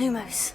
Lumos.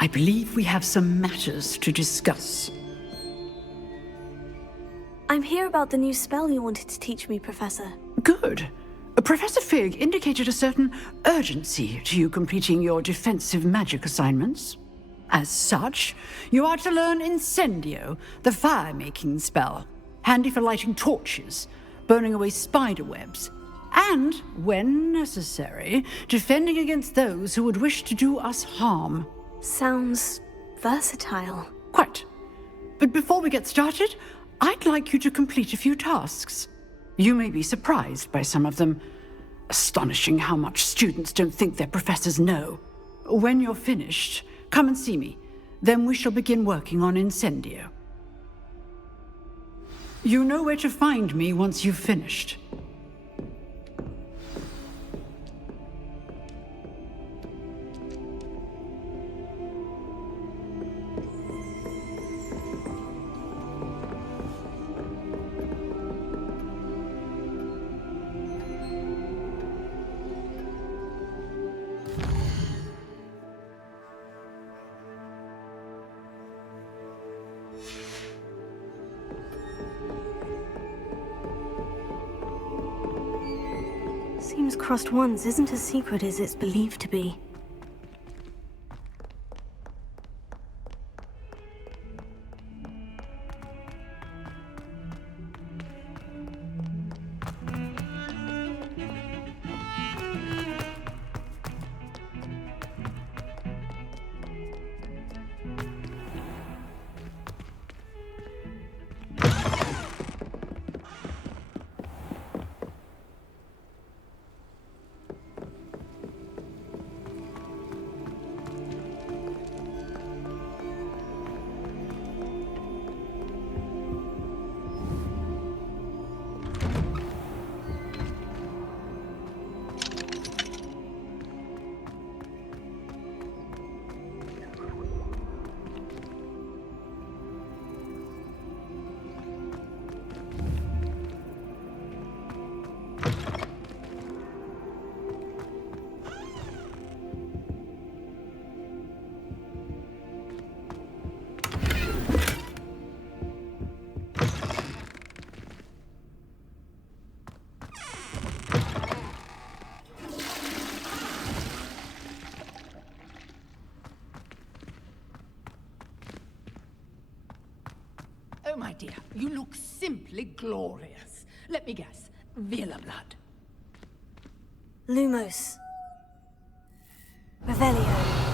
I believe we have some matters to discuss. I'm here about the new spell you wanted to teach me, Professor. Good. Professor Fig indicated a certain urgency to you completing your defensive magic assignments. As such, you are to learn Incendio, the fire-making spell, handy for lighting torches, burning away spider webs, and, when necessary, defending against those who would wish to do us harm. Sounds versatile. Quite. But before we get started, I'd like you to complete a few tasks. You may be surprised by some of them. Astonishing how much students don't think their professors know. When you're finished, come and see me. Then we shall begin working on Incendio. You know where to find me once you've finished. Seems crossed once isn't as secret as it's believed to be. Oh, my dear, you look simply glorious. Let me guess, Vila blood. Lumos. Revelio.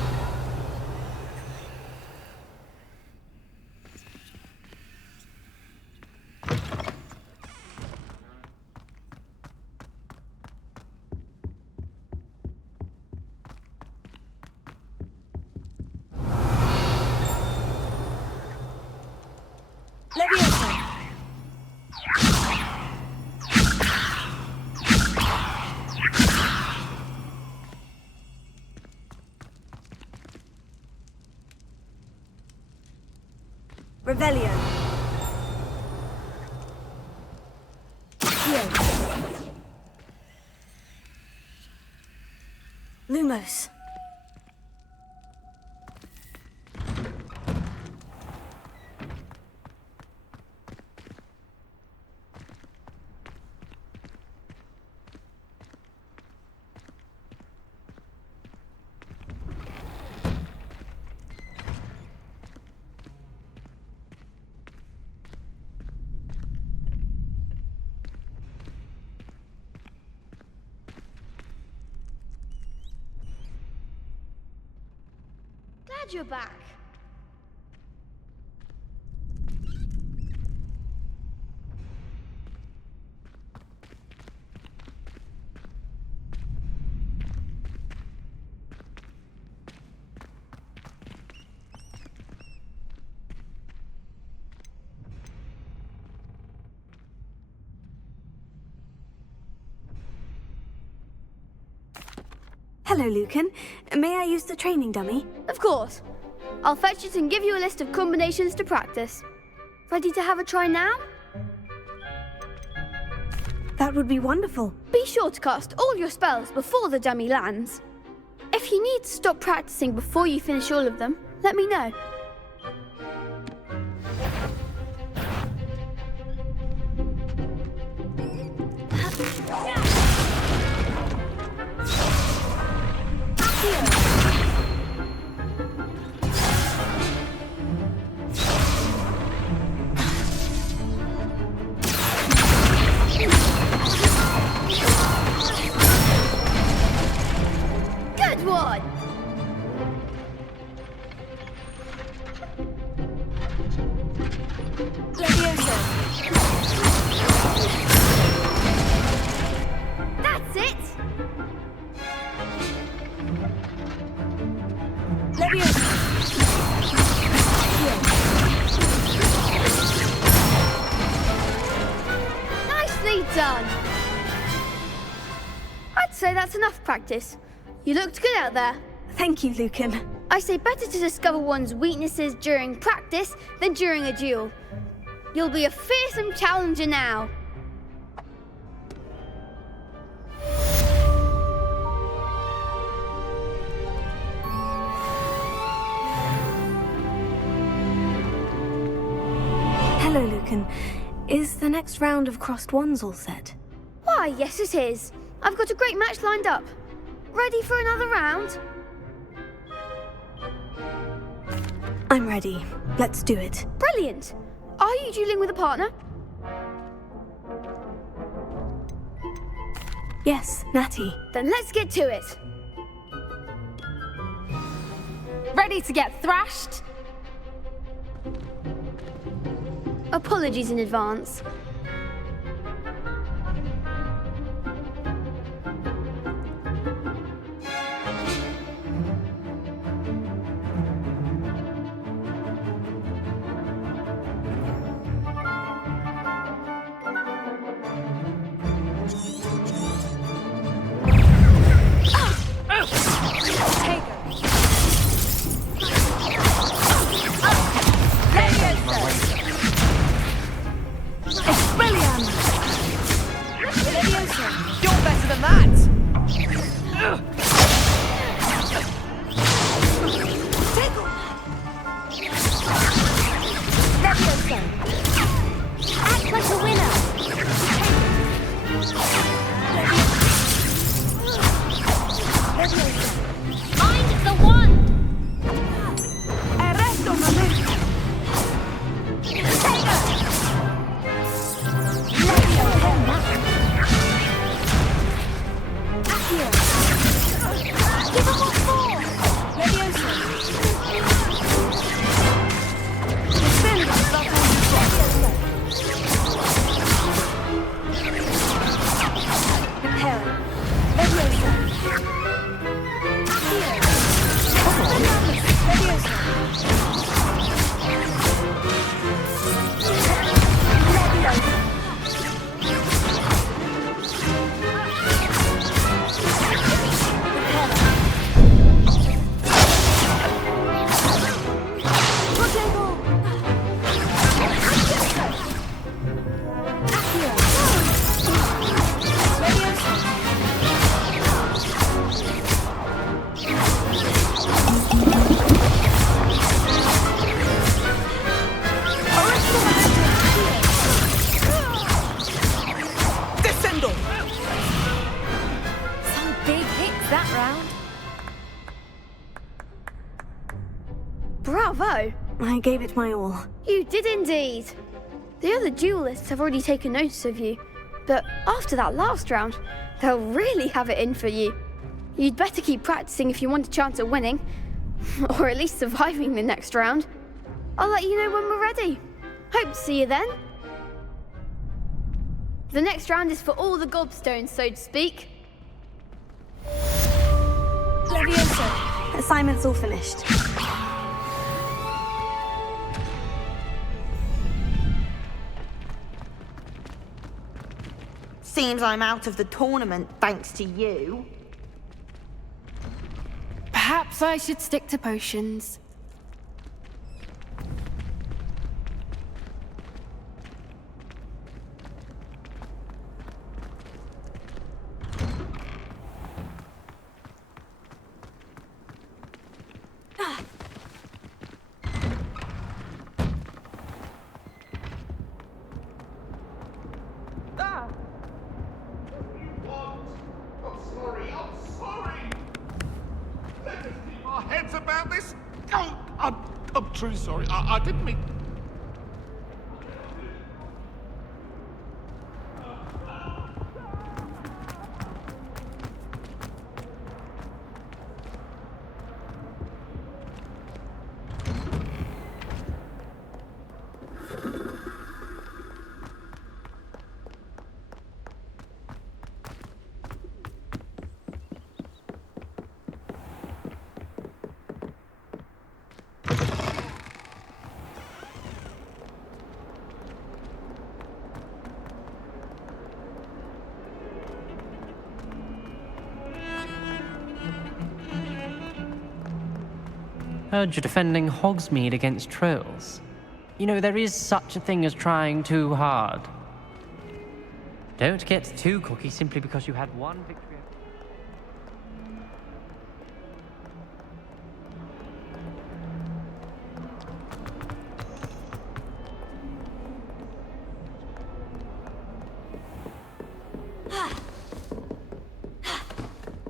Revelio. Lumos. Glad you're back. Hello, Lucan. May I use the training dummy? Of course. I'll fetch it and give you a list of combinations to practice. Ready to have a try now? That would be wonderful. Be sure to cast all your spells before the dummy lands. If you need to stop practicing before you finish all of them, let me know. Good one! That's it! done. I'd say that's enough practice. You looked good out there. Thank you, Lucan. I say better to discover one's weaknesses during practice than during a duel. You'll be a fearsome challenger now. Hello, Lucan. Is the next round of crossed wands all set? Why, yes it is. I've got a great match lined up. Ready for another round? I'm ready. Let's do it. Brilliant. Are you dueling with a partner? Yes, Natty. Then let's get to it. Ready to get thrashed? Apologies in advance. Bravo! I gave it my all. You did indeed. The other duelists have already taken notice of you, but after that last round, they'll really have it in for you. You'd better keep practicing if you want a chance at winning, or at least surviving the next round. I'll let you know when we're ready. Hope to see you then. The next round is for all the gobstones, so to speak. Levioso. Assignment's all finished. Seems I'm out of the tournament thanks to you. Perhaps I should stick to potions. About this? Oh, I'm truly sorry. I didn't mean... Heard you're defending Hogsmeade against trolls. You know, there is such a thing as trying too hard. Don't get too cocky simply because you had one victory.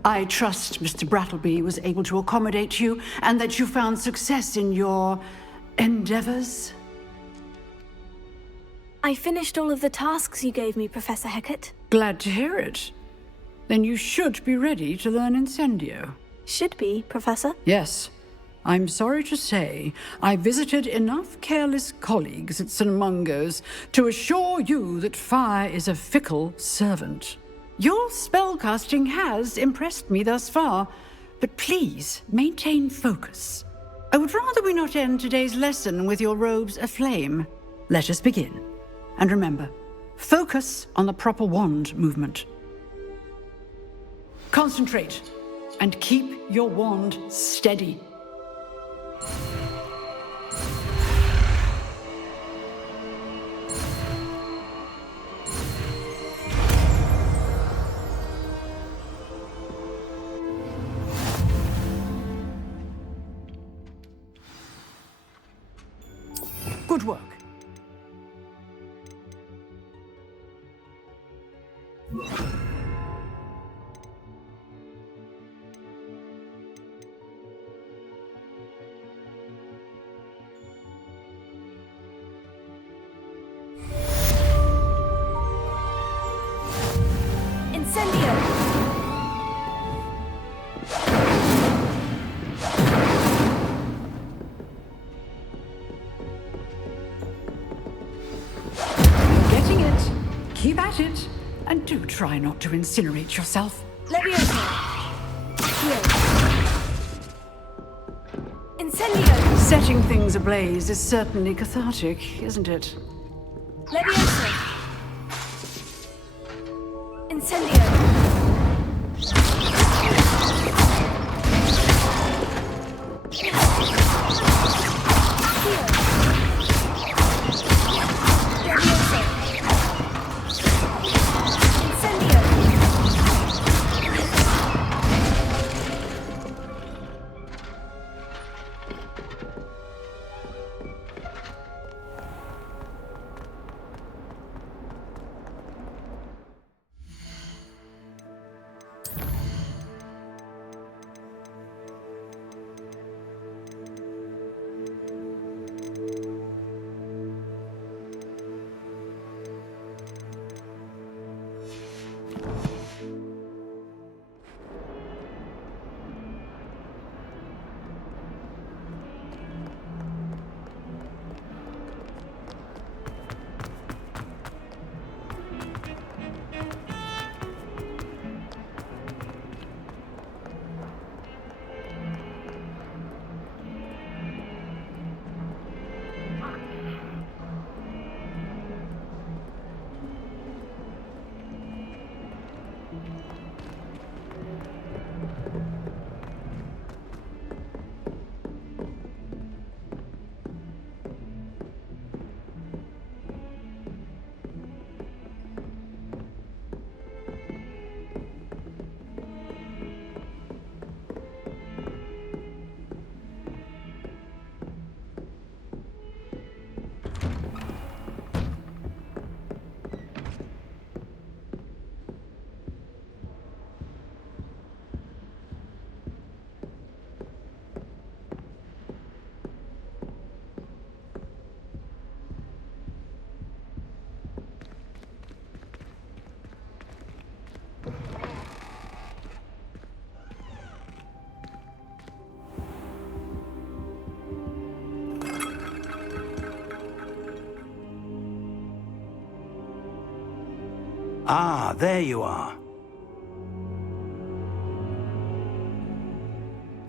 I trust Mr. Brattleby was able to accommodate you and that you found success in your endeavors. I finished all of the tasks you gave me, Professor Hecat. Glad to hear it. Then you should be ready to learn Incendio. Should be, Professor. Yes. I'm sorry to say, I visited enough careless colleagues at St. Mungo's to assure you that fire is a fickle servant. Your spellcasting has impressed me thus far, but please maintain focus. I would rather we not end today's lesson with your robes aflame. Let us begin. And remember, focus on the proper wand movement. Concentrate and keep your wand steady. Good work. Incendio! Getting it. Keep at it. And do try not to incinerate yourself. Leviosa! Heal. Incendio! Setting things ablaze is certainly cathartic, isn't it? Leviosa! Incendio! Ah, there you are.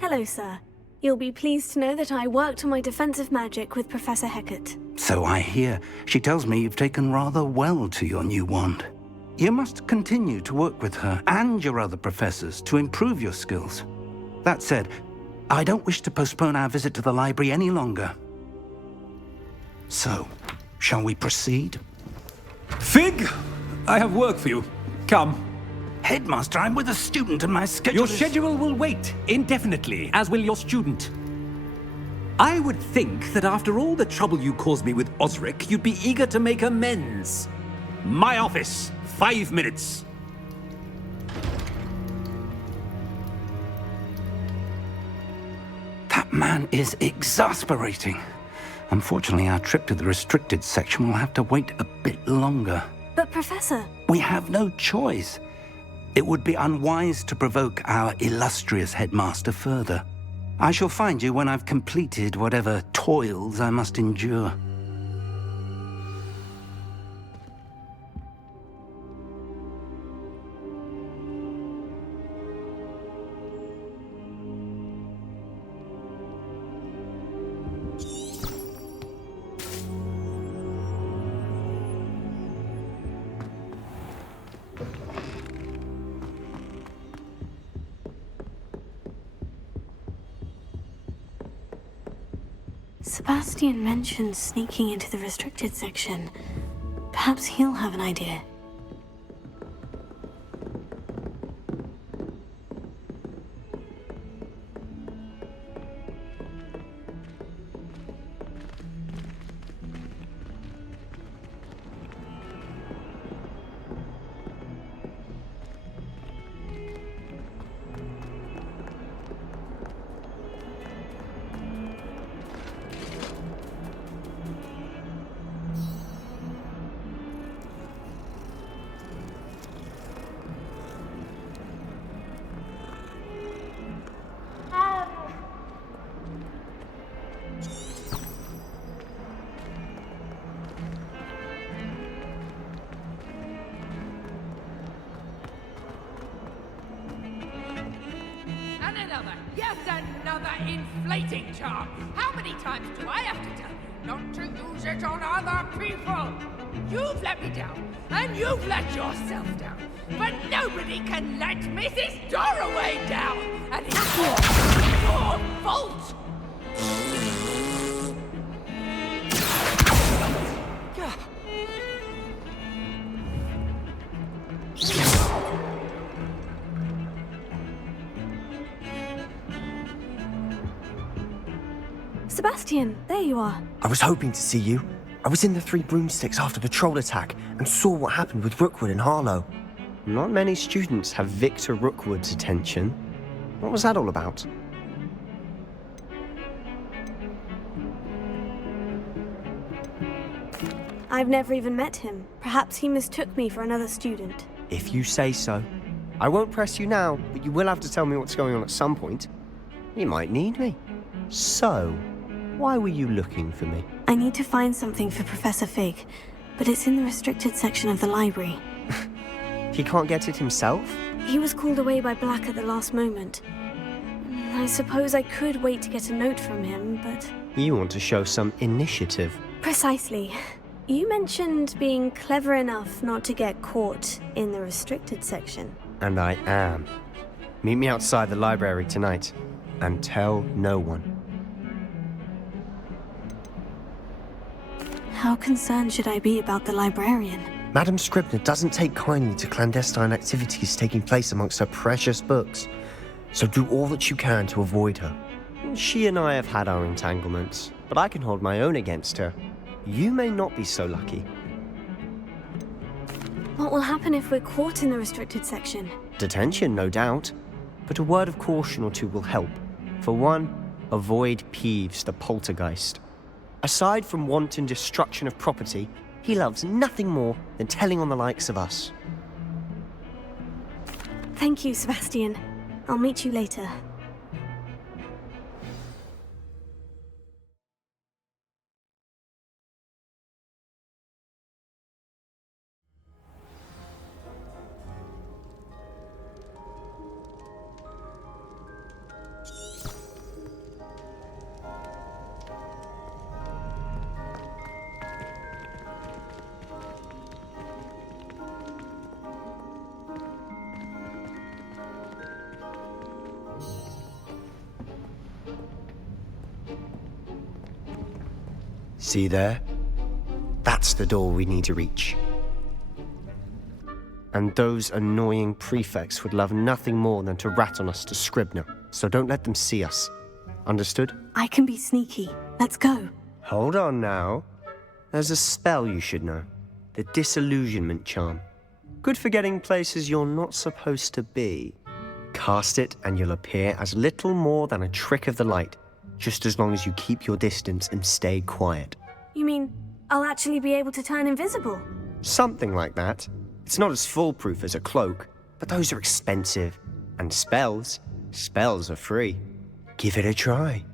Hello, sir. You'll be pleased to know that I worked on my defensive magic with Professor Hecat. So I hear. She tells me you've taken rather well to your new wand. You must continue to work with her and your other professors to improve your skills. That said, I don't wish to postpone our visit to the library any longer. So, shall we proceed? Fig, I have work for you. Come. Headmaster, I'm with a student and my schedule Your schedule will wait indefinitely, as will your student. I would think that after all the trouble you caused me with Osric, you'd be eager to make amends. My office, 5 minutes. That man is exasperating. Unfortunately, our trip to the restricted section will have to wait a bit longer. But Professor... We have no choice. It would be unwise to provoke our illustrious headmaster further. I shall find you when I've completed whatever toils I must endure. Sebastian mentioned sneaking into the restricted section. Perhaps he'll have an idea. Yes, another inflating charm. How many times do I have to tell you not to use it on other people? You've let me down, and you've let yourself down. But nobody can let Mrs. Doroway down, and it's your fault. Sebastian, there you are. I was hoping to see you. I was in the Three Broomsticks after the troll attack and saw what happened with Rookwood and Harlow. Not many students have Victor Rookwood's attention. What was that all about? I've never even met him. Perhaps he mistook me for another student. If you say so. I won't press you now, but you will have to tell me what's going on at some point. You might need me. So, why were you looking for me? I need to find something for Professor Fig, but it's in the restricted section of the library. He can't get it himself? He was called away by Black at the last moment. I suppose I could wait to get a note from him, but... You want to show some initiative. Precisely. You mentioned being clever enough not to get caught in the restricted section. And I am. Meet me outside the library tonight, and tell no one. How concerned should I be about the librarian? Madam Scribner doesn't take kindly to clandestine activities taking place amongst her precious books, so do all that you can to avoid her. She and I have had our entanglements, but I can hold my own against her. You may not be so lucky. What will happen if we're caught in the restricted section? Detention, no doubt, but a word of caution or two will help. For one, avoid Peeves, the poltergeist. Aside from wanton destruction of property, he loves nothing more than telling on the likes of us. Thank you, Sebastian. I'll meet you later. See there? That's the door we need to reach. And those annoying prefects would love nothing more than to rat on us to Scribner, so don't let them see us. Understood? I can be sneaky. Let's go. Hold on now. There's a spell you should know. The Disillusionment Charm. Good for getting places you're not supposed to be. Cast it and you'll appear as little more than a trick of the light, just as long as you keep your distance and stay quiet. You mean I'll actually be able to turn invisible? Something like that. It's not as foolproof as a cloak, but those are expensive. And spells are free. Give it a try.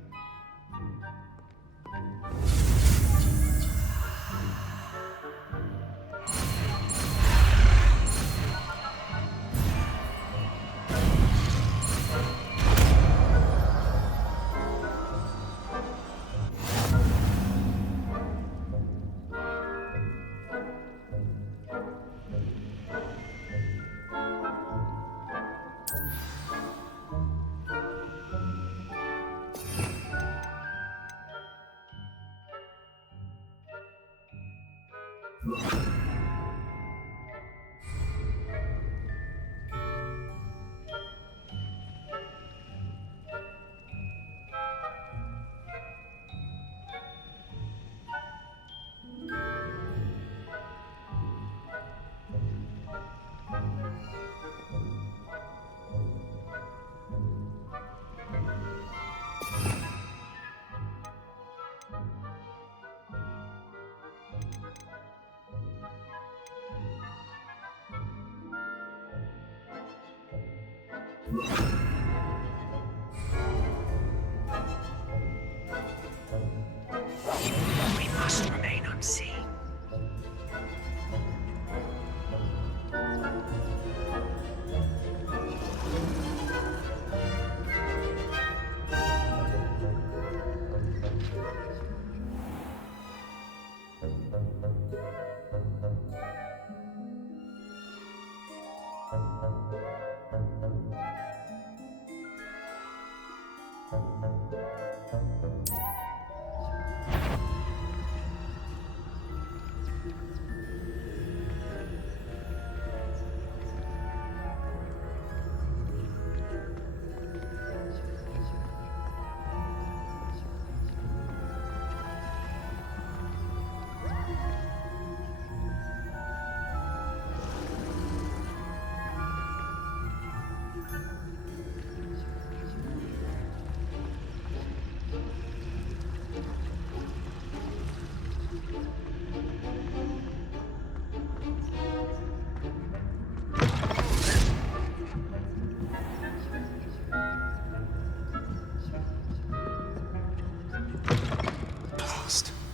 We must remain unseen.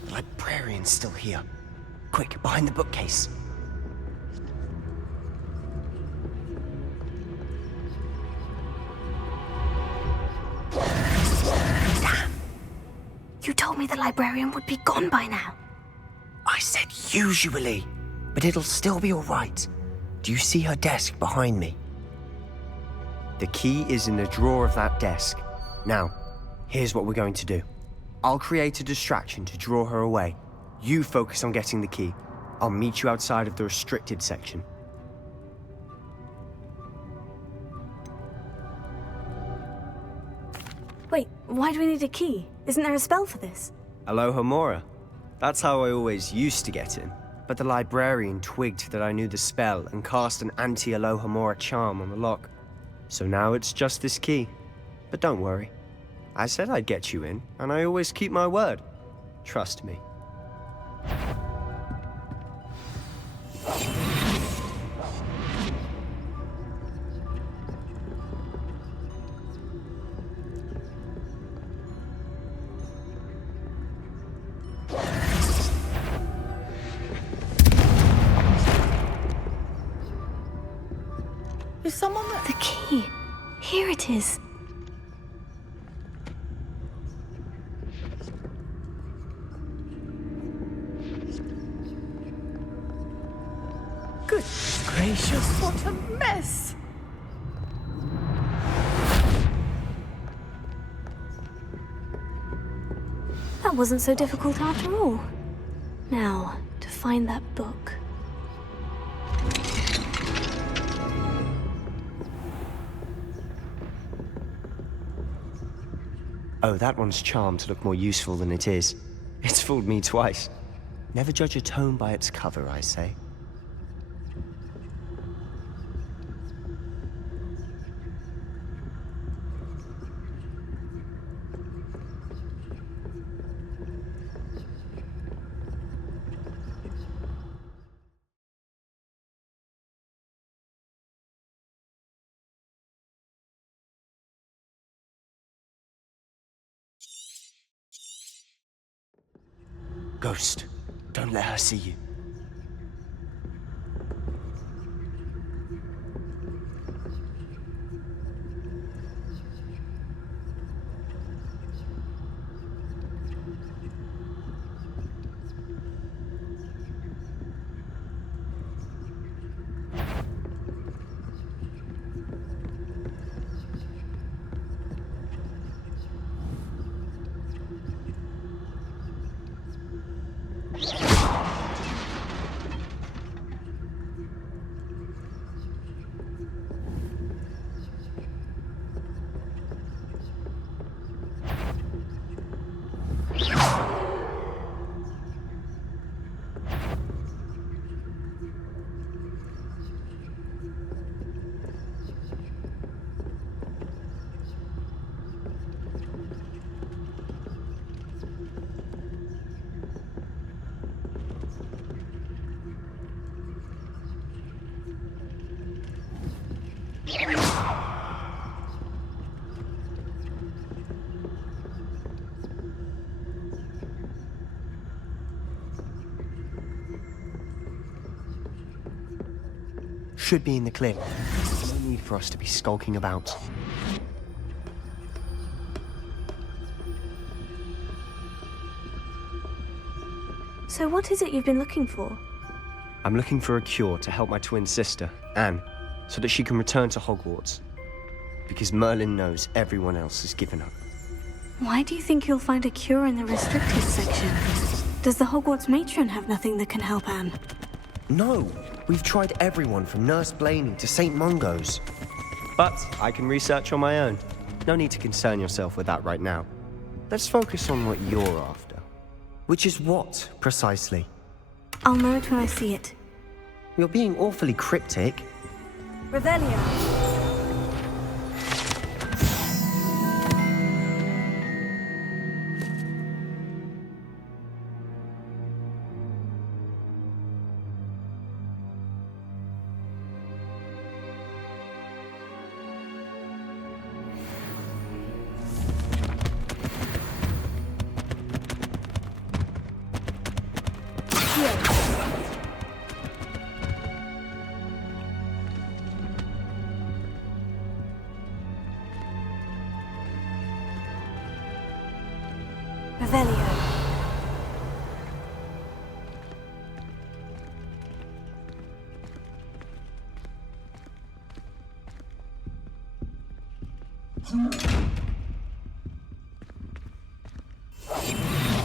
The librarian's still here. Quick, behind the bookcase. Damn! You told me the librarian would be gone by now. I said usually, but it'll still be all right. Do you see her desk behind me? The key is in the drawer of that desk. Now, here's what we're going to do. I'll create a distraction to draw her away. You focus on getting the key. I'll meet you outside of the restricted section. Wait, why do we need a key? Isn't there a spell for this? Alohomora. That's how I always used to get in. But the librarian twigged that I knew the spell and cast an anti-Alohomora charm on the lock. So now it's just this key. But don't worry. I said I'd get you in, and I always keep my word. Trust me. Is someone The key. Here it is. Goodness gracious, what a mess! That wasn't so difficult after all. Now, to find that book. Oh, that one's charmed to look more useful than it is. It's fooled me twice. Never judge a tome by its cover, I say. Ghost, don't let her see you. Should be in the clear. No need for us to be skulking about. So what is it you've been looking for? I'm looking for a cure to help my twin sister, Anne, so that she can return to Hogwarts. Because Merlin knows everyone else has given up. Why do you think you'll find a cure in the restricted section? Does the Hogwarts matron have nothing that can help Anne? No! We've tried everyone from Nurse Blaney to St. Mungo's. But I can research on my own. No need to concern yourself with that right now. Let's focus on what you're after. Which is what, precisely? I'll know it when I see it. You're being awfully cryptic. Revelio.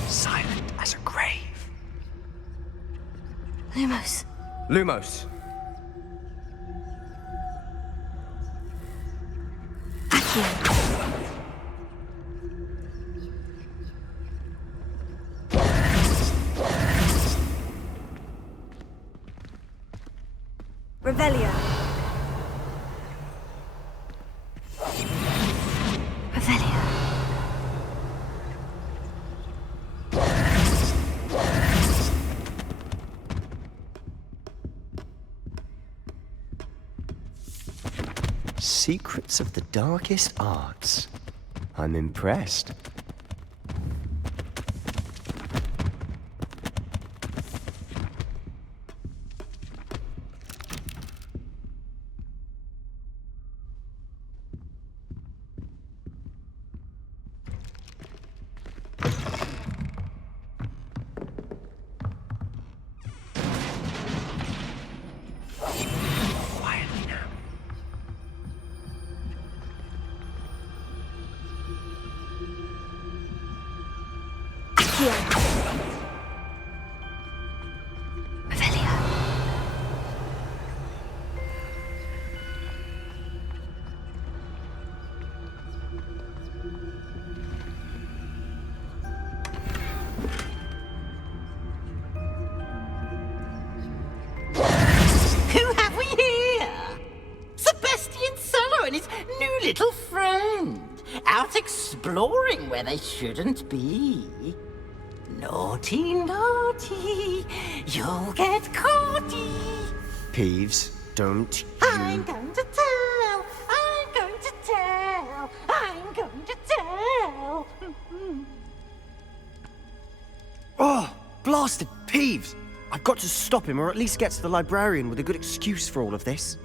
Silent as a grave. Lumos. Lumos. Revelio. Revelio. Secrets of the darkest arts. I'm impressed. here. Who have we here? Sebastian Solo and his new little friend. Out exploring where they shouldn't be. Naughty, naughty, you'll get caughty. Peeves, don't you... I'm going to tell, I'm going to tell, I'm going to tell. Oh, blasted Peeves! I've got to stop him, or at least get to the librarian with a good excuse for all of this.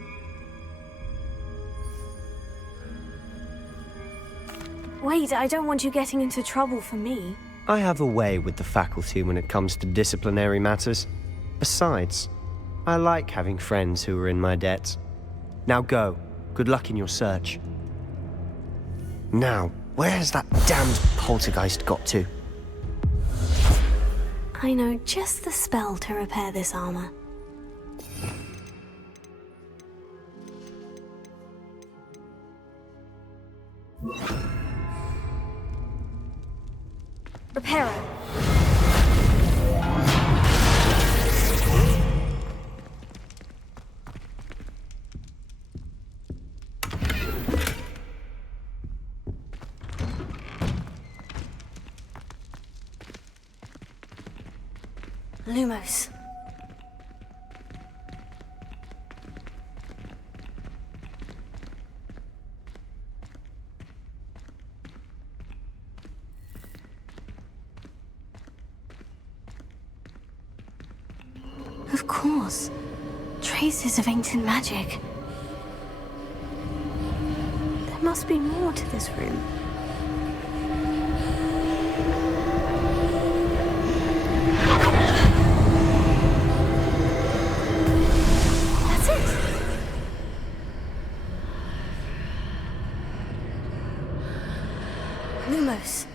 Wait, I don't want you getting into trouble for me. I have a way with the faculty when it comes to disciplinary matters. Besides, I like having friends who are in my debt. Now go. Good luck in your search. Now, where has that damned poltergeist got to? I know just the spell to repair this armor. Reparo. Lumos. Of course. Traces of ancient magic. There must be more to this room. That's it! Lumos.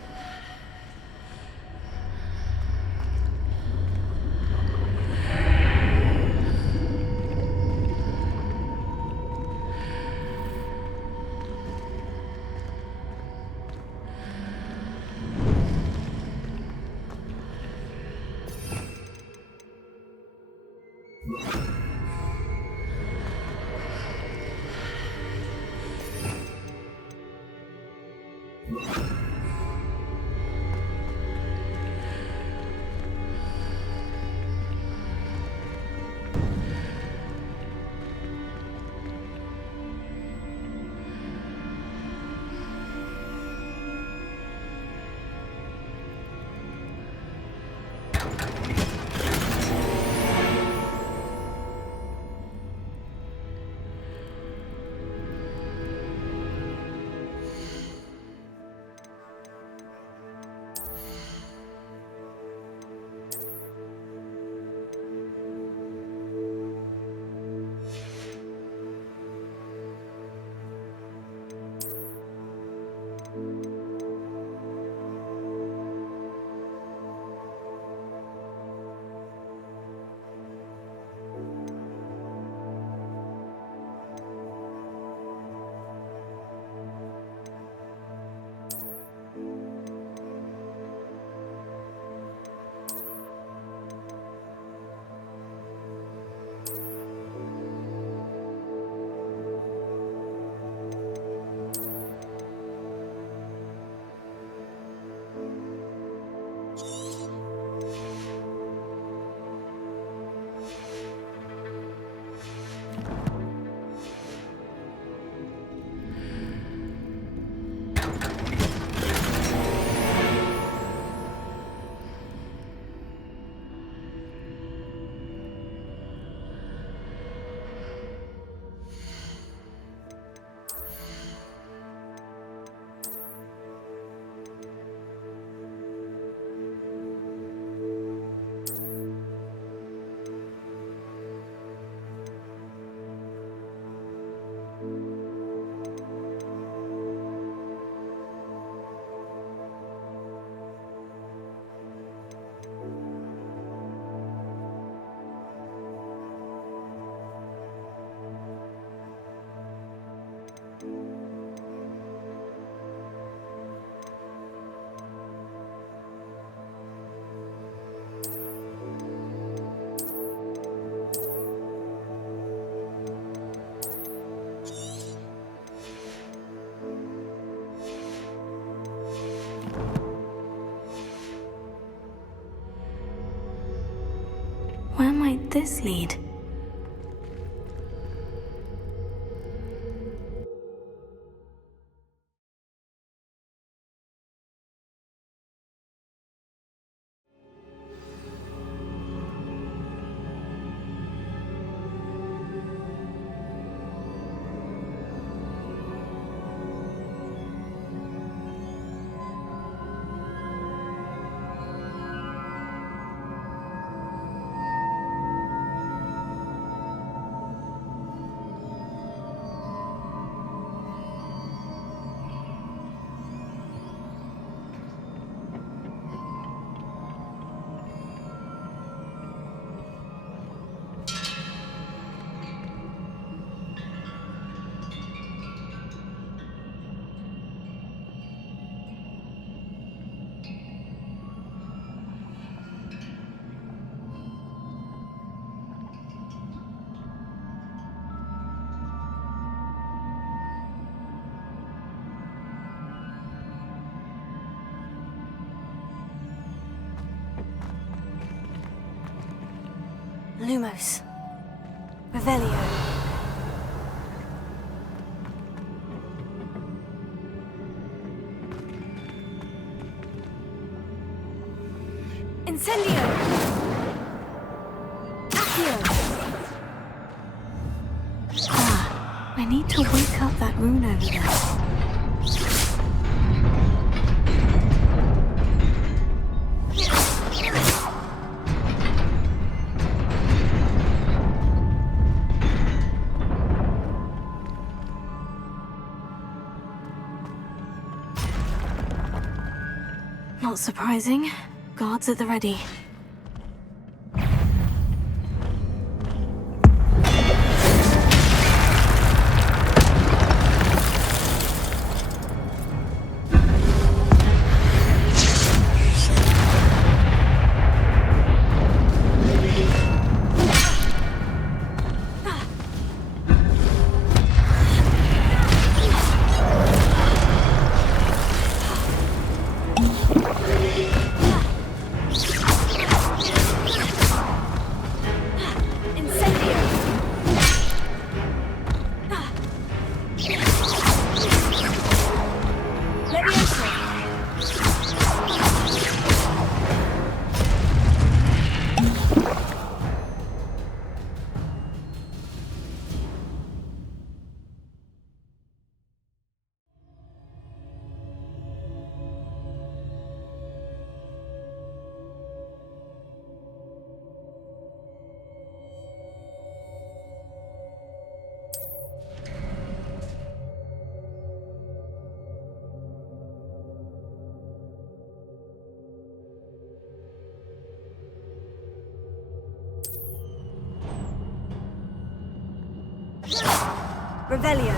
this lead? Lumos. Revelio. Incendio! Accio! Ah, I need to wake up that rune over there. Not surprising. Guards at the ready. Revelio.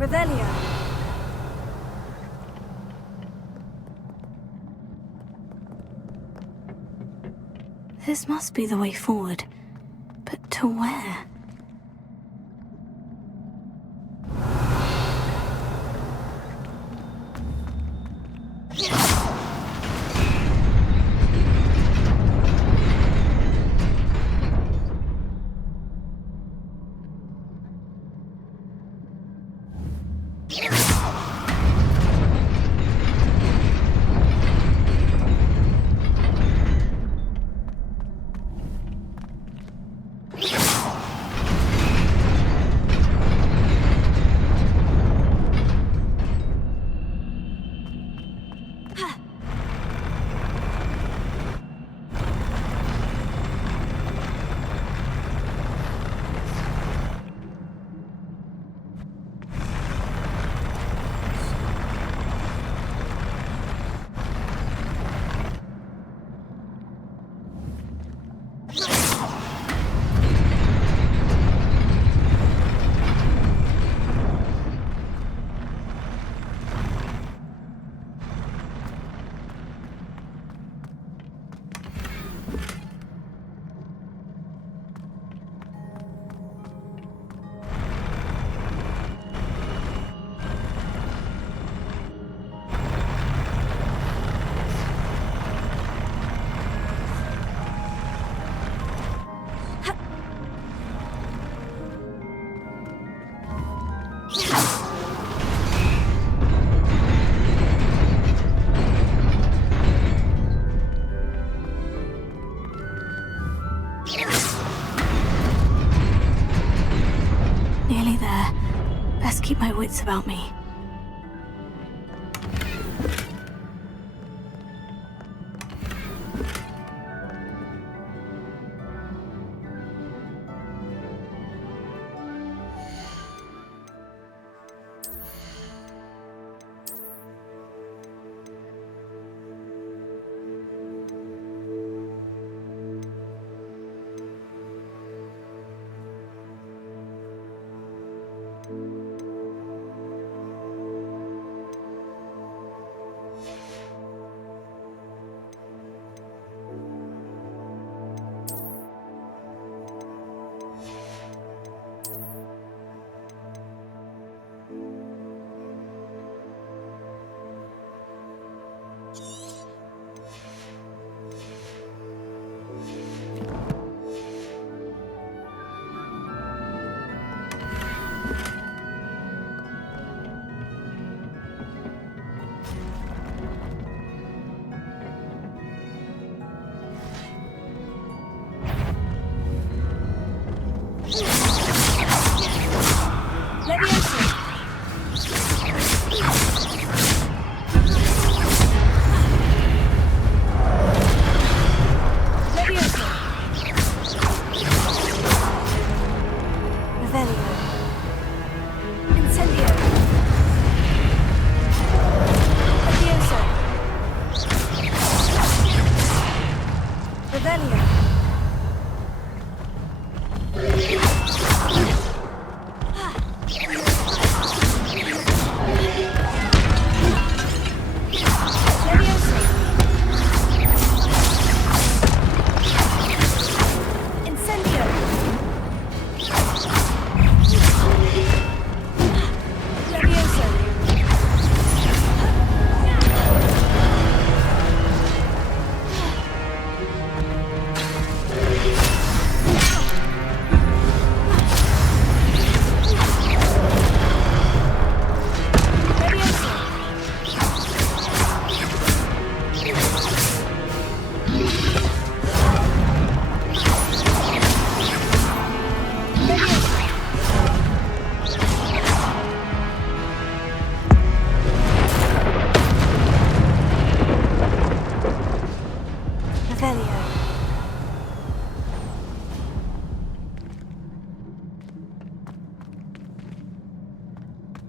Revelio. This must be the way forward. But To where? Nearly there. Best keep my wits about me.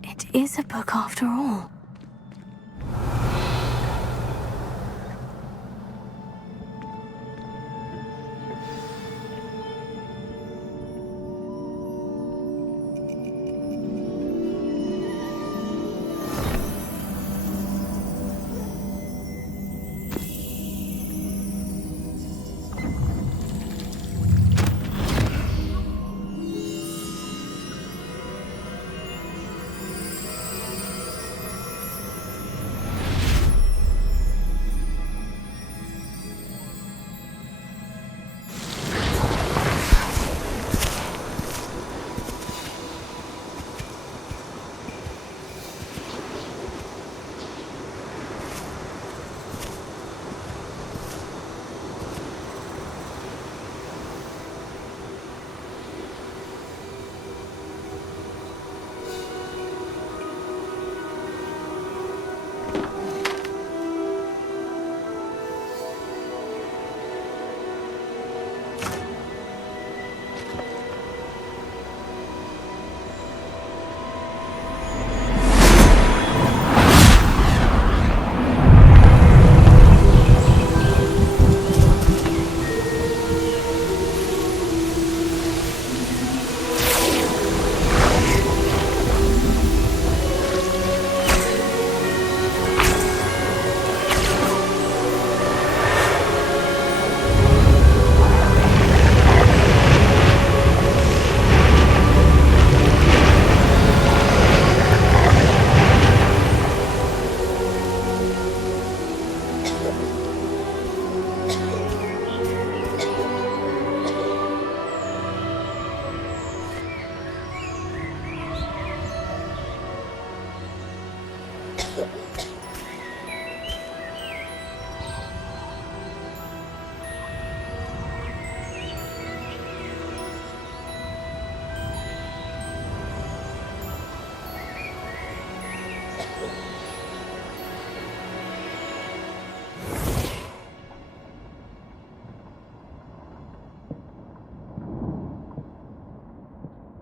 It is a book after all.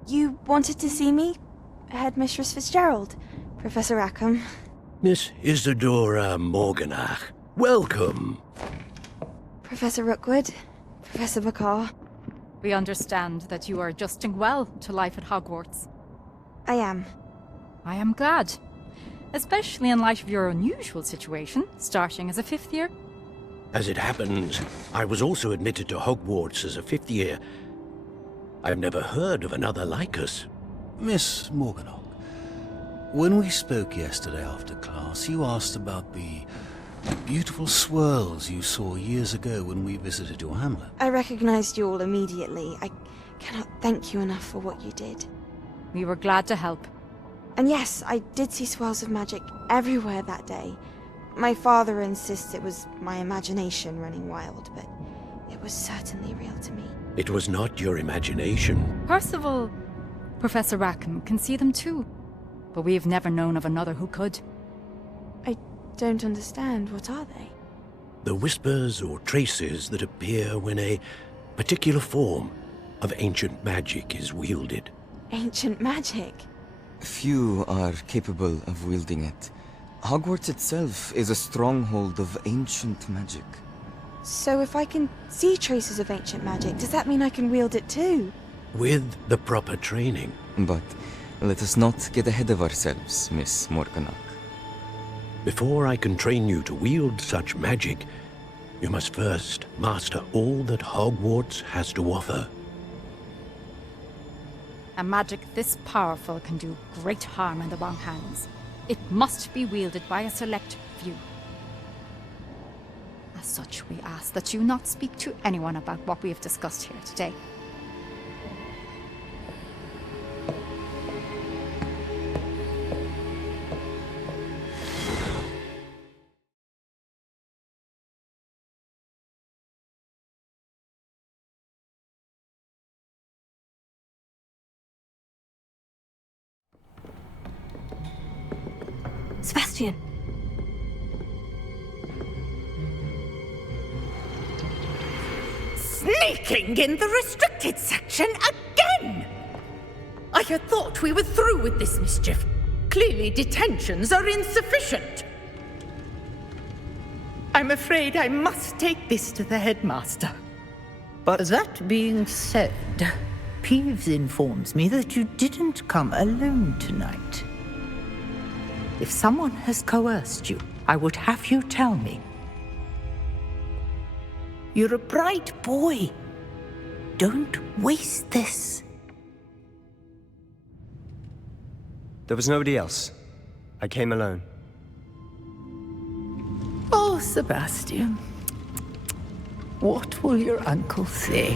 You wanted to see me? Headmistress Fitzgerald, Professor Rackham. Miss Isadora Morganach, welcome. Professor Rookwood, Professor Bakar. We understand that you are adjusting well to life at Hogwarts. I am. I am glad. Especially in light of your unusual situation, starting as a 5th year. As it happens, I was also admitted to Hogwarts as a 5th year. I've never heard of another like us. Miss Morganach, when we spoke yesterday after class, you asked about the beautiful swirls you saw years ago when we visited your hamlet. I recognized you all immediately. I cannot thank you enough for what you did. We were glad to help. And yes, I did see swirls of magic everywhere that day. My father insists it was my imagination running wild, but it was certainly real to me. It was not your imagination. Percival, Professor Rackham can see them too. But we've never known of another who could. I don't understand. What are they? The whispers or traces that appear when a particular form of ancient magic is wielded. Ancient magic? Few are capable of wielding it. Hogwarts itself is a stronghold of ancient magic. So if I can see traces of ancient magic, does that mean I can wield it too? With the proper training. But let us not get ahead of ourselves, Miss Morganach. Before I can train you to wield such magic, you must first master all that Hogwarts has to offer. A magic this powerful can do great harm in the wrong hands. It must be wielded by a select few. As such, we ask that you not speak to anyone about what we have discussed here today. Sebastian! Sneaking in the restricted section again! I had thought we were through with this mischief. Clearly detentions are insufficient. I'm afraid I must take this to the headmaster. But that being said, Peeves informs me that you didn't come alone tonight. If someone has coerced you, I would have you tell me. You're a bright boy. Don't waste this. There was nobody else. I came alone. Oh, Sebastian. What will your uncle say?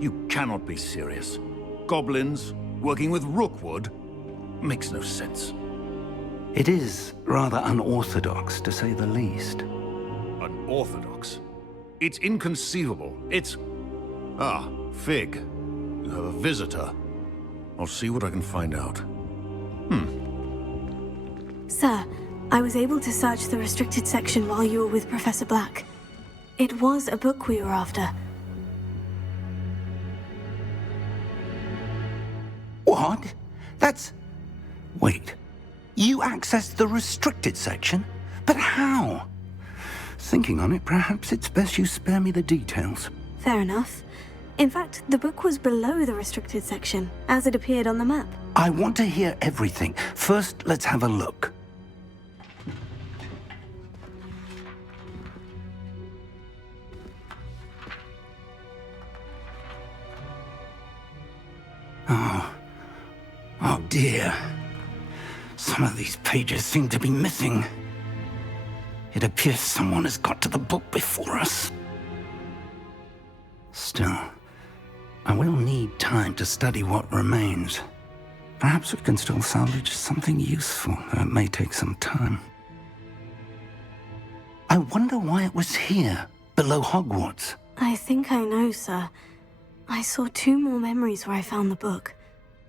You cannot be serious. Goblins working with Rookwood? Makes no sense. It is rather unorthodox, to say the least. Unorthodox? It's inconceivable. It's... Ah, Fig. You have a visitor. I'll see what I can find out. Sir, I was able to search the restricted section while you were with Professor Black. It was a book we were after. What? That's... Wait. You accessed the restricted section? But how? Thinking on it, perhaps it's best you spare me the details. Fair enough. In fact, the book was below the restricted section, as it appeared on the map. I want to hear everything. First, let's have a look. Oh dear. Some of these pages seem to be missing. It appears someone has got to the book before us. Still, I will need time to study what remains. Perhaps we can still salvage something useful, though it may take some time. I wonder why it was here, below Hogwarts. I think I know, sir. I saw 2 more memories where I found the book.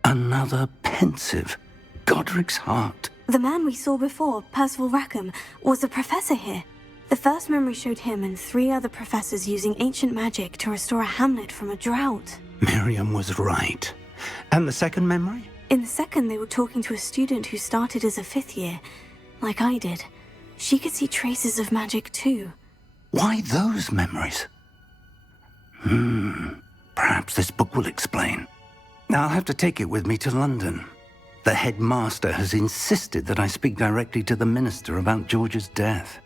Another pensive. Godric's heart. The man we saw before, Percival Rackham, was a professor here. The first memory showed him and 3 other professors using ancient magic to restore a hamlet from a drought. Miriam was right. And the second memory? In the second, they were talking to a student who started as a 5th year, like I did. She could see traces of magic too. Why those memories? Perhaps this book will explain. I'll have to take it with me to London. The headmaster has insisted that I speak directly to the minister about George's death.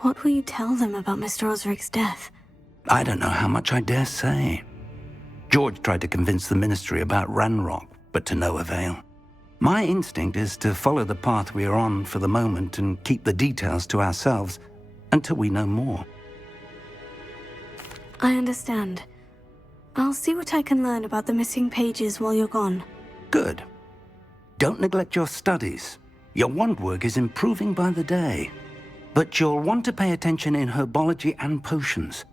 What will you tell them about Mr. Osric's death? I don't know how much I dare say. George tried to convince the ministry about Ranrok, but to no avail. My instinct is to follow the path we are on for the moment and keep the details to ourselves until we know more. I understand. I'll see what I can learn about the missing pages while you're gone. Good. Don't neglect your studies. Your wand work is improving by the day. But you'll want to pay attention in herbology and potions.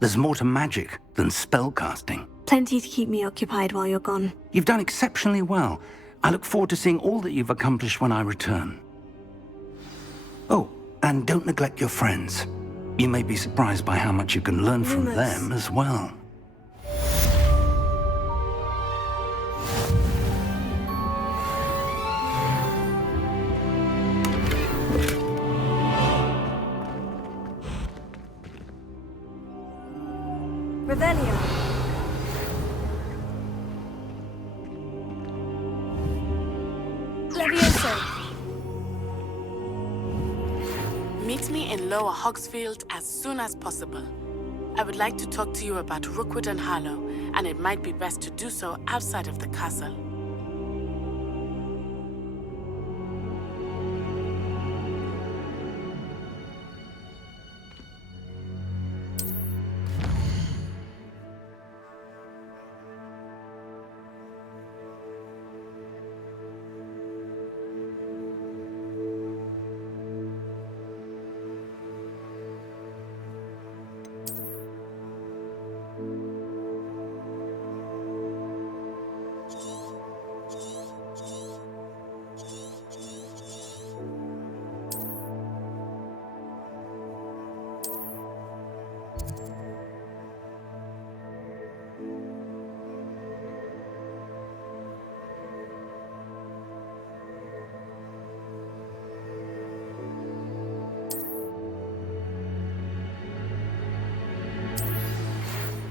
There's more to magic than spellcasting. Plenty to keep me occupied while you're gone. You've done exceptionally well. I look forward to seeing all that you've accomplished when I return. Oh, and don't neglect your friends. You may be surprised by how much you can learn from them as well. Revelio. Levioso. Meet me in Lower Hogsfield as soon as possible. I would like to talk to you about Rookwood and Harlow, and it might be best to do so outside of the castle.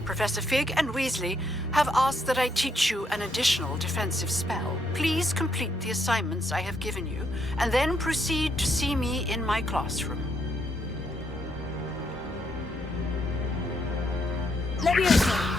Professor Fig and Weasley have asked that I teach you an additional defensive spell. Please complete the assignments I have given you, and then proceed to see me in my classroom. Levioso.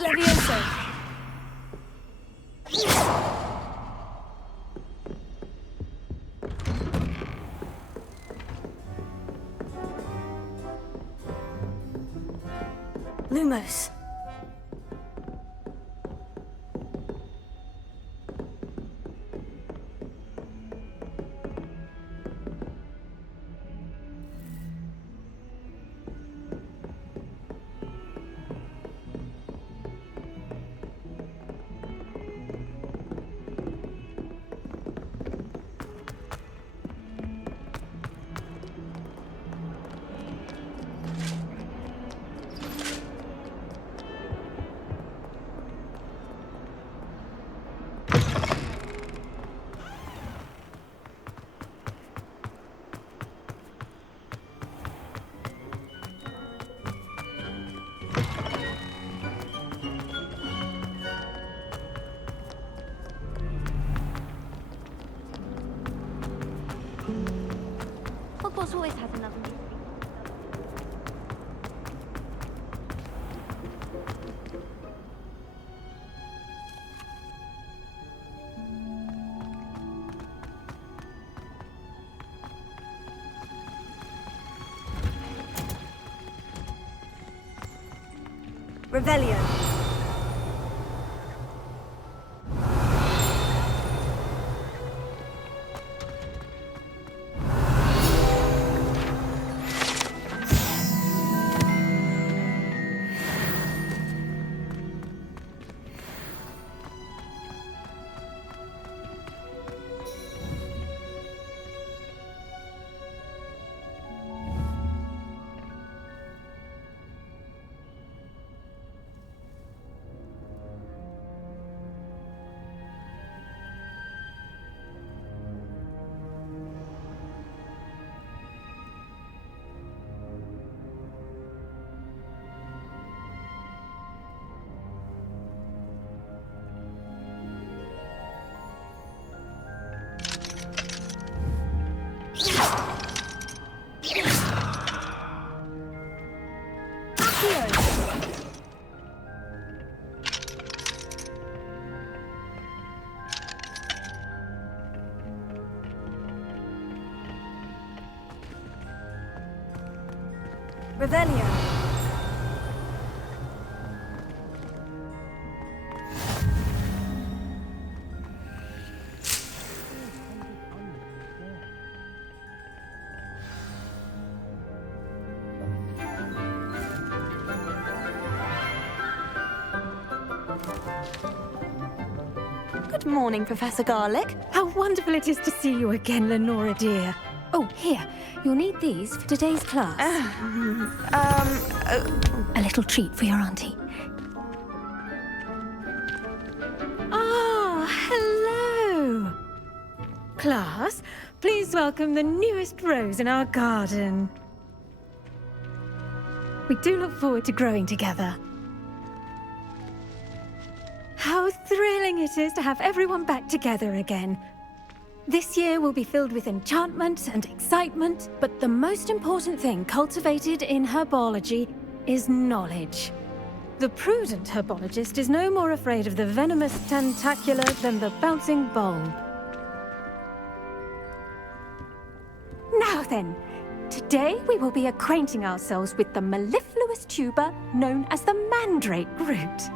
Levioso. Lumos. Hogwarts always has another mystery. Revelio. Revelio. Good morning, Professor Garlick. How wonderful it is to see you again, Lenora dear. Oh, here. You'll need these for today's class. A little treat for your auntie. Ah, hello. Class, please welcome the newest rose in our garden. We do look forward to growing together. How thrilling it is to have everyone back together again. This year will be filled with enchantment and excitement, but the most important thing cultivated in herbology is knowledge. The prudent herbologist is no more afraid of the venomous tentacula than the bouncing bulb. Now then, today we will be acquainting ourselves with the mellifluous tuber known as the Mandrake root.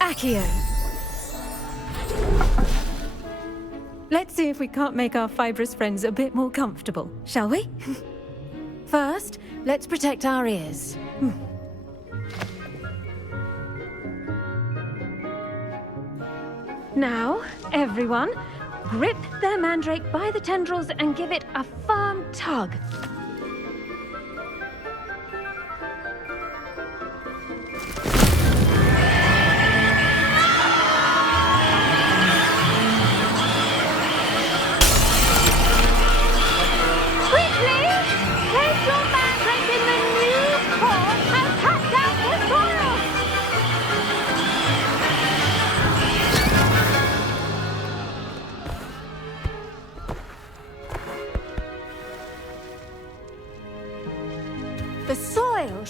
Accio. Let's see if we can't make our fibrous friends a bit more comfortable, shall we? First, let's protect our ears. Now, everyone, grip their mandrake by the tendrils and give it a firm tug.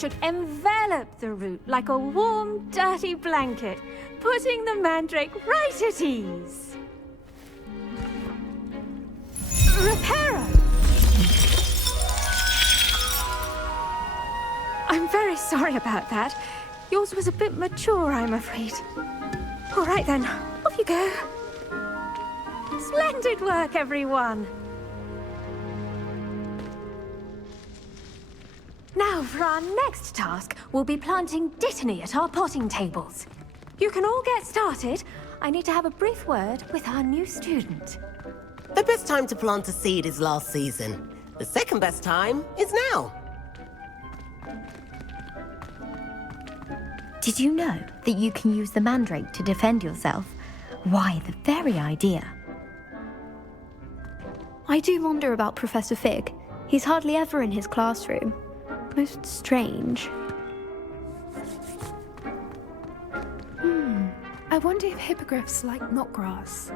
should envelop the root like a warm, dirty blanket, putting the mandrake right at ease. Reparo! I'm very sorry about that. Yours was a bit mature, I'm afraid. All right then, off you go. Splendid work, everyone! Now, for our next task, we'll be planting Dittany at our potting tables. You can all get started. I need to have a brief word with our new student. The best time to plant a seed is last season. The second best time is now. Did you know that you can use the mandrake to defend yourself? Why, the very idea. I do wonder about Professor Fig. He's hardly ever in his classroom. Most strange. I wonder if hippogriffs like knotgrass.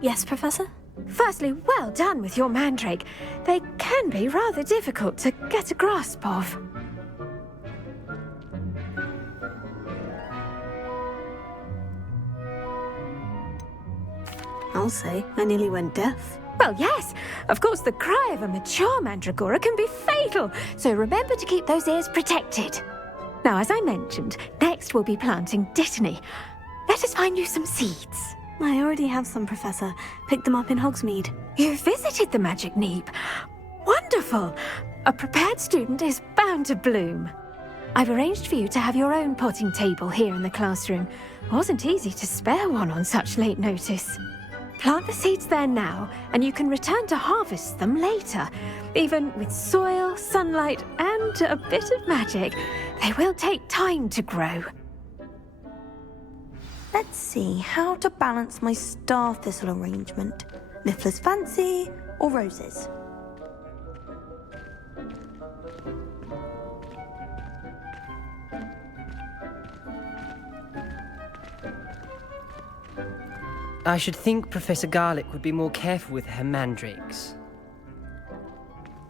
Yes, Professor? Firstly, well done with your mandrake. They can be rather difficult to get a grasp of. I'll say, I nearly went deaf. Well, yes. Of course, the cry of a mature mandragora can be fatal, so remember to keep those ears protected. Now, as I mentioned, next we'll be planting Dittany. Let us find you some seeds. I already have some, Professor. Picked them up in Hogsmeade. You visited the Magic Neep. Wonderful! A prepared student is bound to bloom. I've arranged for you to have your own potting table here in the classroom. Wasn't easy to spare one on such late notice. Plant the seeds there now, and you can return to harvest them later. Even with soil, sunlight, and a bit of magic, they will take time to grow. Let's see how to balance my star thistle arrangement. Niffler's Fancy or roses? I should think Professor Garlick would be more careful with her mandrakes.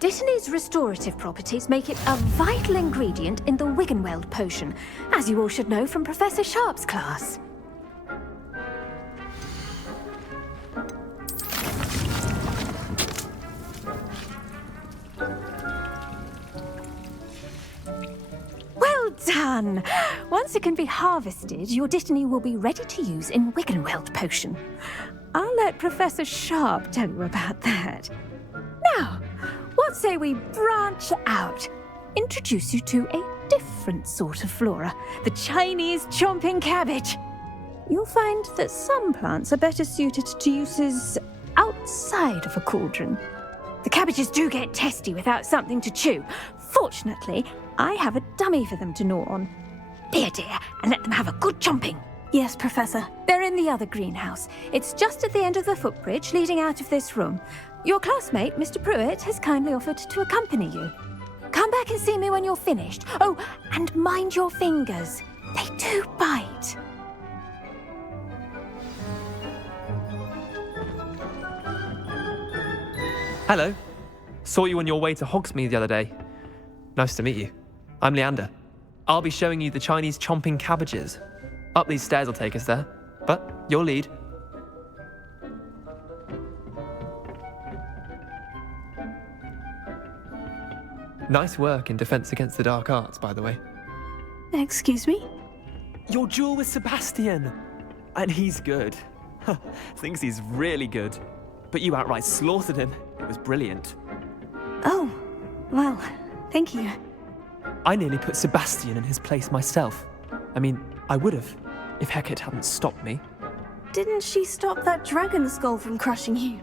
Dittany's restorative properties make it a vital ingredient in the Wiggenweld potion, as you all should know from Professor Sharp's class. Well done! Once it can be harvested, your Dittany will be ready to use in Wiggenweld potion. I'll let Professor Sharp tell you about that. Now, what say we branch out? Introduce you to a different sort of flora, the Chinese chomping cabbage. You'll find that some plants are better suited to uses outside of a cauldron. The cabbages do get testy without something to chew. Fortunately, I have a dummy for them to gnaw on. Be a dear and let them have a good chomping. Yes, Professor. They're in the other greenhouse. It's just at the end of the footbridge leading out of this room. Your classmate, Mr. Pruitt, has kindly offered to accompany you. Come back and see me when you're finished. Oh, and mind your fingers. They do bite. Hello. Saw you on your way to Hogsmeade the other day. Nice to meet you. I'm Leander. I'll be showing you the Chinese chomping cabbages. Up these stairs will take us there, but your lead. Nice work in Defense Against the Dark Arts, by the way. Excuse me? Your duel with Sebastian! And he's good. Thinks he's really good. But you outright slaughtered him. It was brilliant. Oh, well, thank you. I nearly put Sebastian in his place myself. I mean, I would have, if Hecate hadn't stopped me. Didn't she stop that dragon skull from crushing you?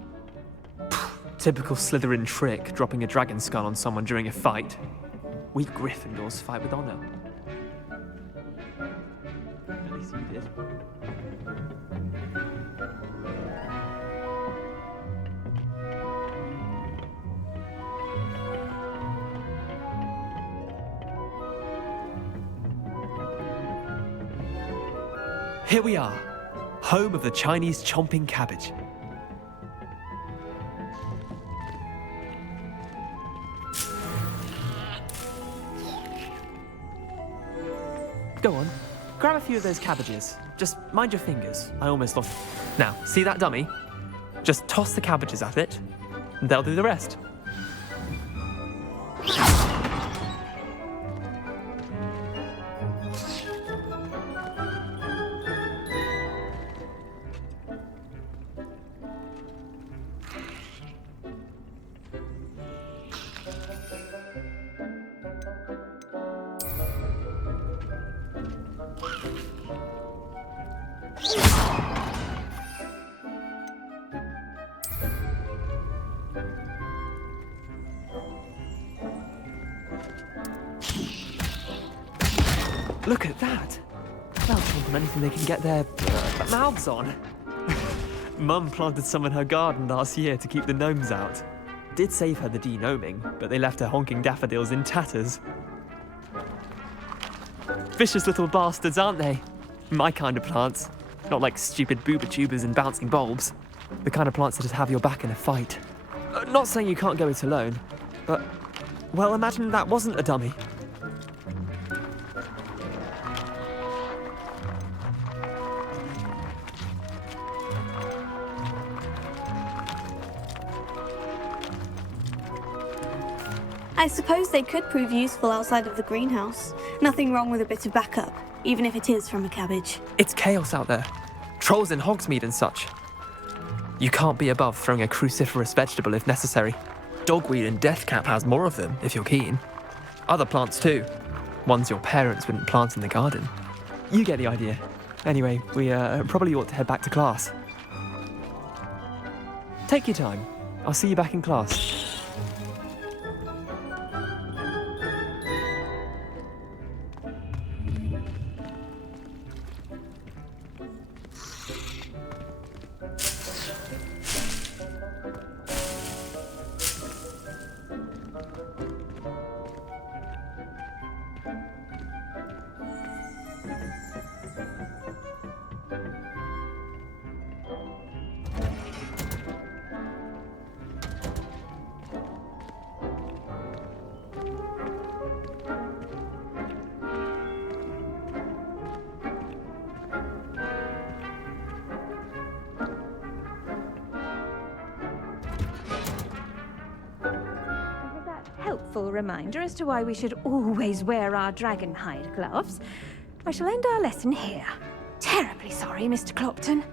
Typical Slytherin trick, dropping a dragon skull on someone during a fight. We Gryffindors fight with honor. At least you did. Here we are, home of the Chinese chomping cabbage. Go on, grab a few of those cabbages. Just mind your fingers. I almost lost. Now, see that dummy? Just toss the cabbages at it, and they'll do the rest. Look at that! They'll chomp on anything they can get their mouths on. Mum planted some in her garden last year to keep the gnomes out. Did save her the de-gnoming, but they left her honking daffodils in tatters. Vicious little bastards, aren't they? My kind of plants. Not like stupid booba tubers and bouncing bulbs. The kind of plants that just have your back in a fight. Not saying you can't go it alone, but, well, imagine that wasn't a dummy. I suppose they could prove useful outside of the greenhouse. Nothing wrong with a bit of backup, even if it is from a cabbage. It's chaos out there. Trolls in Hogsmeade and such. You can't be above throwing a cruciferous vegetable if necessary. Dogweed and deathcap has more of them, if you're keen. Other plants too. Ones your parents wouldn't plant in the garden. You get the idea. Anyway, we probably ought to head back to class. Take your time. I'll see you back in class. Helpful reminder as to why we should always wear our dragon hide gloves. I shall end our lesson here. Terribly sorry, Mr. Clopton.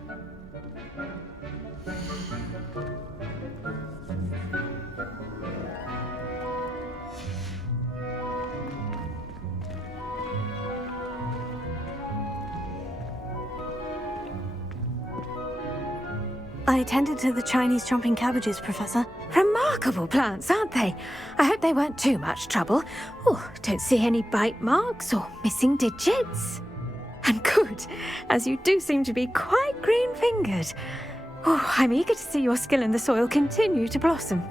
I attended to the Chinese chomping cabbages, Professor. Remarkable plants, aren't they? I hope they weren't too much trouble. Oh, don't see any bite marks or missing digits. And good, as you do seem to be quite green-fingered. Oh, I'm eager to see your skill in the soil continue to blossom.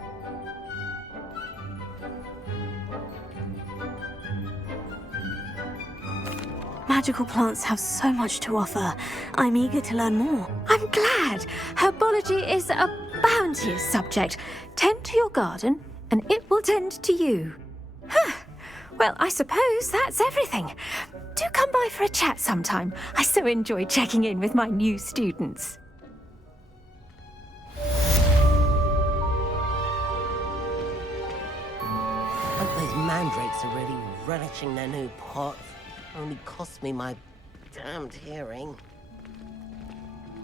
Magical plants have so much to offer. I'm eager to learn more. I'm glad. Herbology is a bounteous subject. Tend to your garden, and it will tend to you. Huh. Well, I suppose that's everything. Do come by for a chat sometime. I so enjoy checking in with my new students. Hope those mandrakes are really relishing their new pots. Only cost me my damned hearing.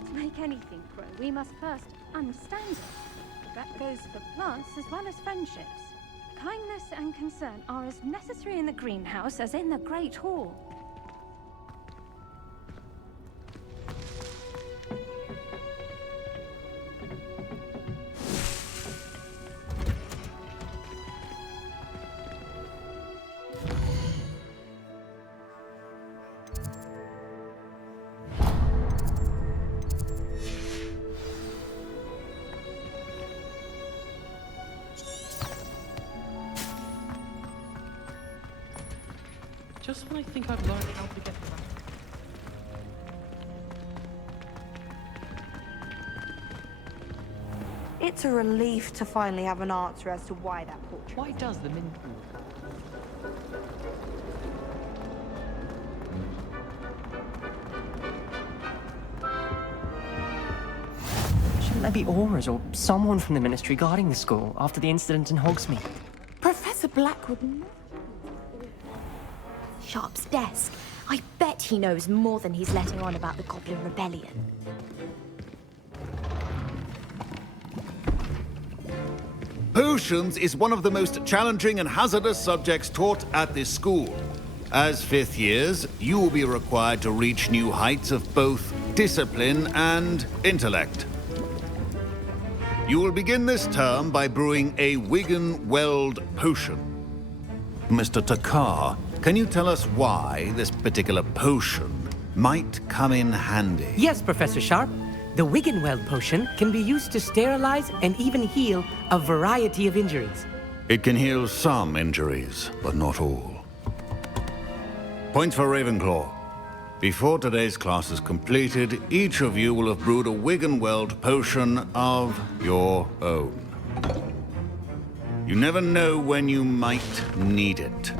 To make anything grow, we must first understand it. That goes for plants as well as friendships. Kindness and concern are as necessary in the greenhouse as in the Great Hall. Just when I think I've learned how to get It's a relief to finally have an answer as to why that portrait. Why does the Mint Shouldn't there be auras or someone from the Ministry guarding the school after the incident in Hogsmeade? Professor Blackwood. Sharp's desk. I bet he knows more than he's letting on about the Goblin Rebellion. Potions is one of the most challenging and hazardous subjects taught at this school. As fifth years, you will be required to reach new heights of both discipline and intellect. You will begin this term by brewing a Wigan-Weld potion. Mr. Takar, can you tell us why this particular potion might come in handy? Yes, Professor Sharp. The Wiggenweld potion can be used to sterilize and even heal a variety of injuries. It can heal some injuries, but not all. Points for Ravenclaw. Before today's class is completed, each of you will have brewed a Wiggenweld potion of your own. You never know when you might need it.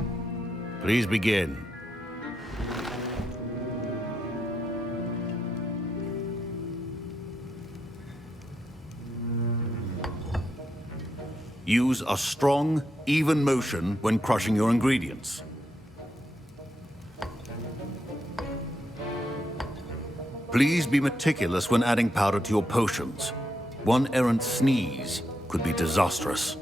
Please begin. Use a strong, even motion when crushing your ingredients. Please be meticulous when adding powder to your potions. One errant sneeze could be disastrous.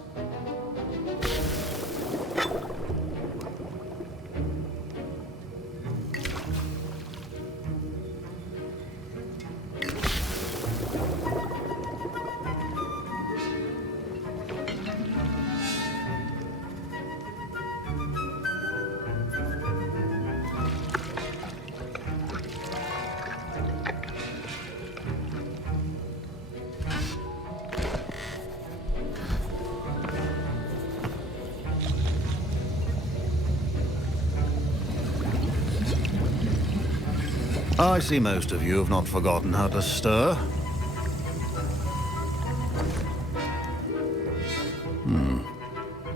I see most of you have not forgotten how to stir.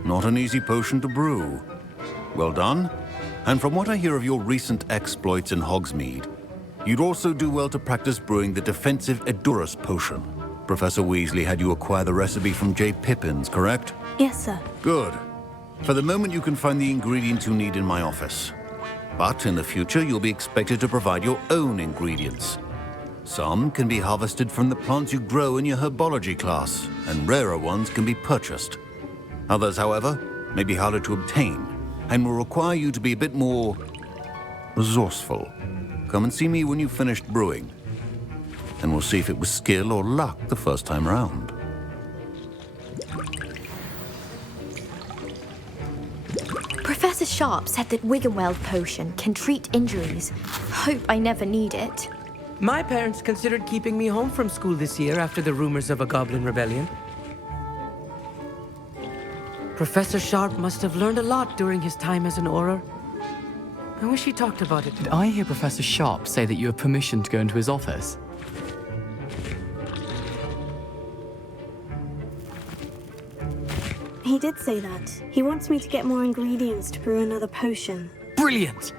Not an easy potion to brew. Well done. And from what I hear of your recent exploits in Hogsmeade, you'd also do well to practice brewing the defensive Edurus potion. Professor Weasley had you acquire the recipe from J. Pippins, correct? Yes, sir. Good. For the moment, you can find the ingredients you need in my office. But in the future, you'll be expected to provide your own ingredients. Some can be harvested from the plants you grow in your herbology class, and rarer ones can be purchased. Others, however, may be harder to obtain, and will require you to be a bit more resourceful. Come and see me when you've finished brewing, and we'll see if it was skill or luck the first time around. Professor Sharp said that Wiggenweld potion can treat injuries. Hope I never need it. My parents considered keeping me home from school this year after the rumors of a Goblin Rebellion. Professor Sharp must have learned a lot during his time as an Auror. I wish he talked about it. Did I hear Professor Sharp say that you have permission to go into his office? He did say that. He wants me to get more ingredients to brew another potion. Brilliant!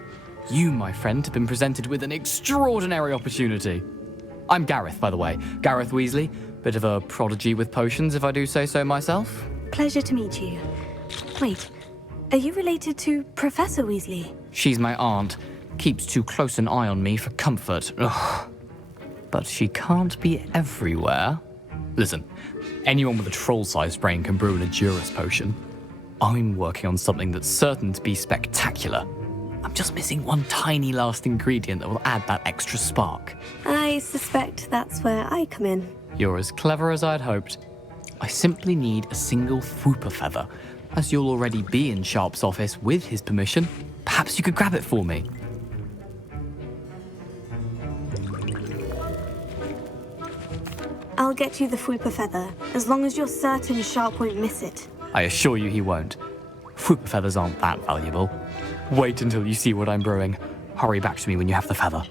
You, my friend, have been presented with an extraordinary opportunity. I'm Gareth, by the way. Gareth Weasley. Bit of a prodigy with potions, if I do say so myself. Pleasure to meet you. Wait, are you related to Professor Weasley? She's my aunt. Keeps too close an eye on me for comfort. Ugh. But she can't be everywhere. Listen, anyone with a troll-sized brain can brew an Edurus potion. I'm working on something that's certain to be spectacular. I'm just missing one tiny last ingredient that will add that extra spark. I suspect that's where I come in. You're as clever as I'd hoped. I simply need a single Fwooper feather. As you'll already be in Sharp's office with his permission, perhaps you could grab it for me. I'll get you the Fwooper feather, as long as you're certain Sharp won't miss it. I assure you he won't. Fwooper feathers aren't that valuable. Wait until you see what I'm brewing. Hurry back to me when you have the feather.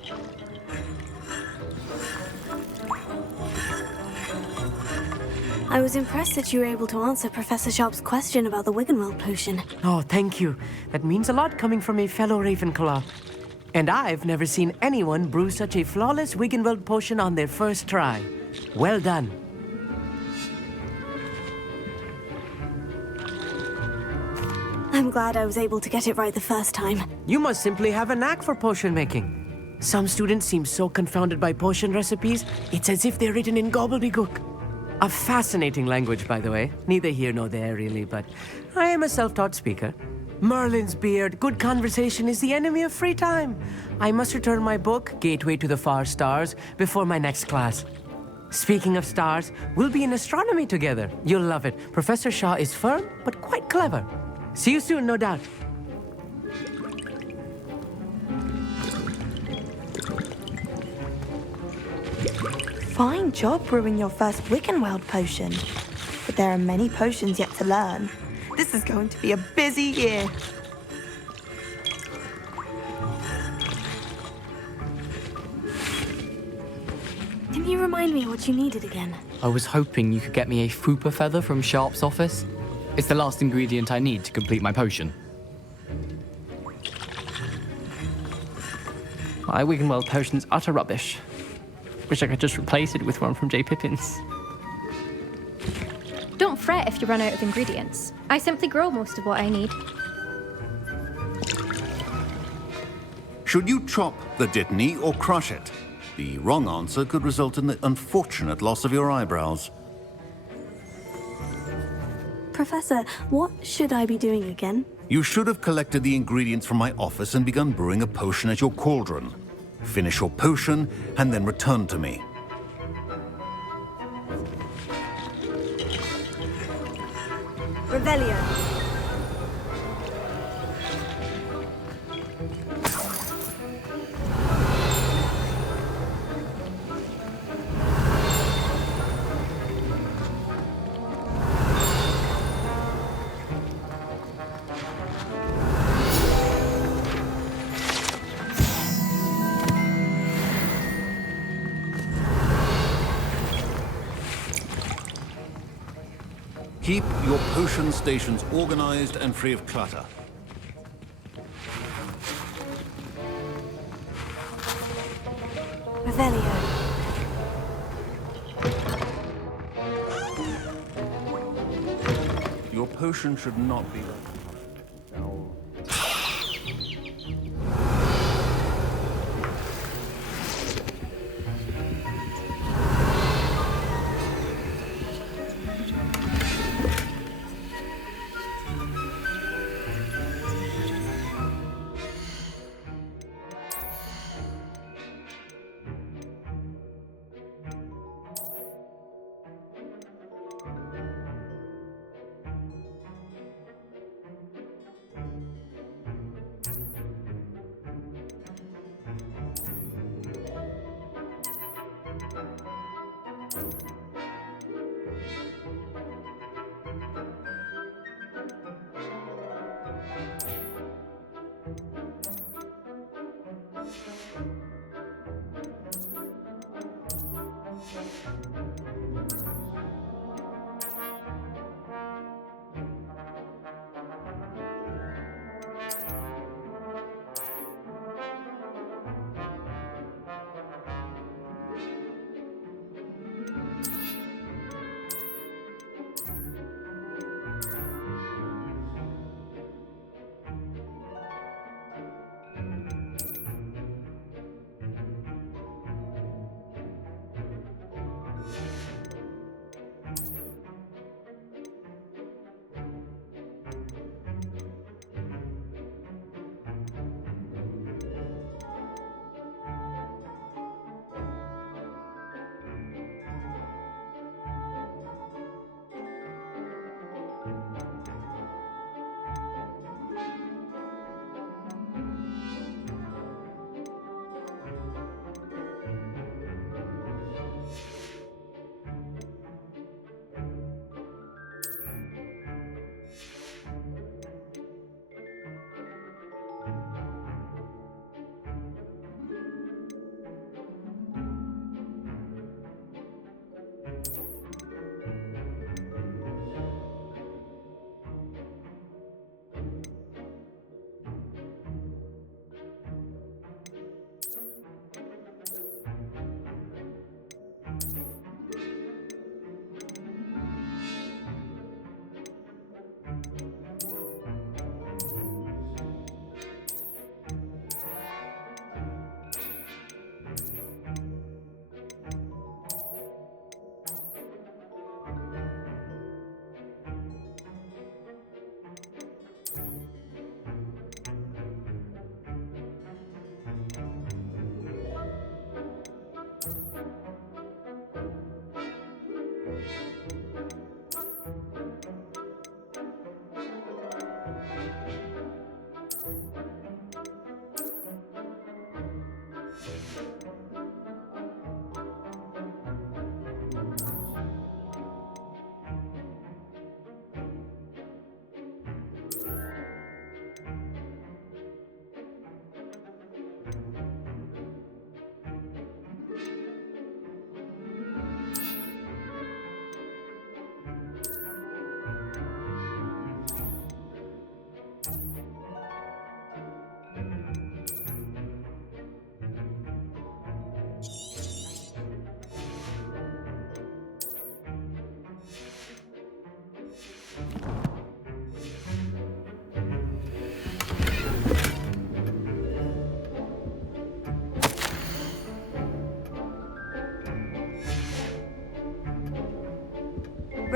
I was impressed that you were able to answer Professor Sharp's question about the Wiggenweld potion. Oh, thank you. That means a lot coming from a fellow Ravenclaw. And I've never seen anyone brew such a flawless Wiggenweld potion on their first try. Well done. I'm glad I was able to get it right the first time. You must simply have a knack for potion making. Some students seem so confounded by potion recipes, it's as if they're written in gobbledygook. A fascinating language, by the way. Neither here nor there, really, but I am a self-taught speaker. Merlin's beard, good conversation is the enemy of free time. I must return my book, Gateway to the Far Stars, before my next class. Speaking of stars, we'll be in astronomy together. You'll love it. Professor Shaw is firm, but quite clever. See you soon, no doubt. Fine job brewing your first Wiggenweld potion. But there are many potions yet to learn. This is going to be a busy year. Can you remind me what you needed again? I was hoping you could get me a Fooper feather from Sharp's office. It's the last ingredient I need to complete my potion. My Wiggenweld potion's utter rubbish. Wish I could just replace it with one from J. Pippin's. Don't fret if you run out of ingredients. I simply grow most of what I need. Should you chop the Dittany or crush it? The wrong answer could result in the unfortunate loss of your eyebrows. Professor, what should I be doing again? You should have collected the ingredients from my office and begun brewing a potion at your cauldron. Finish your potion and then return to me. Revelio. Keep your potion stations organized and free of clutter. Revelio. Your potion should not be...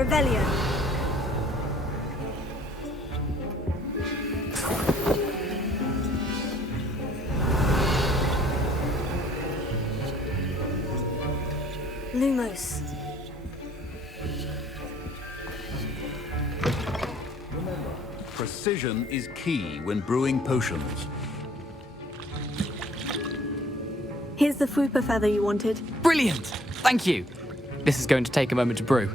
Revelio. Lumos. Precision is key when brewing potions. Here's the Fupa feather you wanted. Brilliant! Thank you! This is going to take a moment to brew.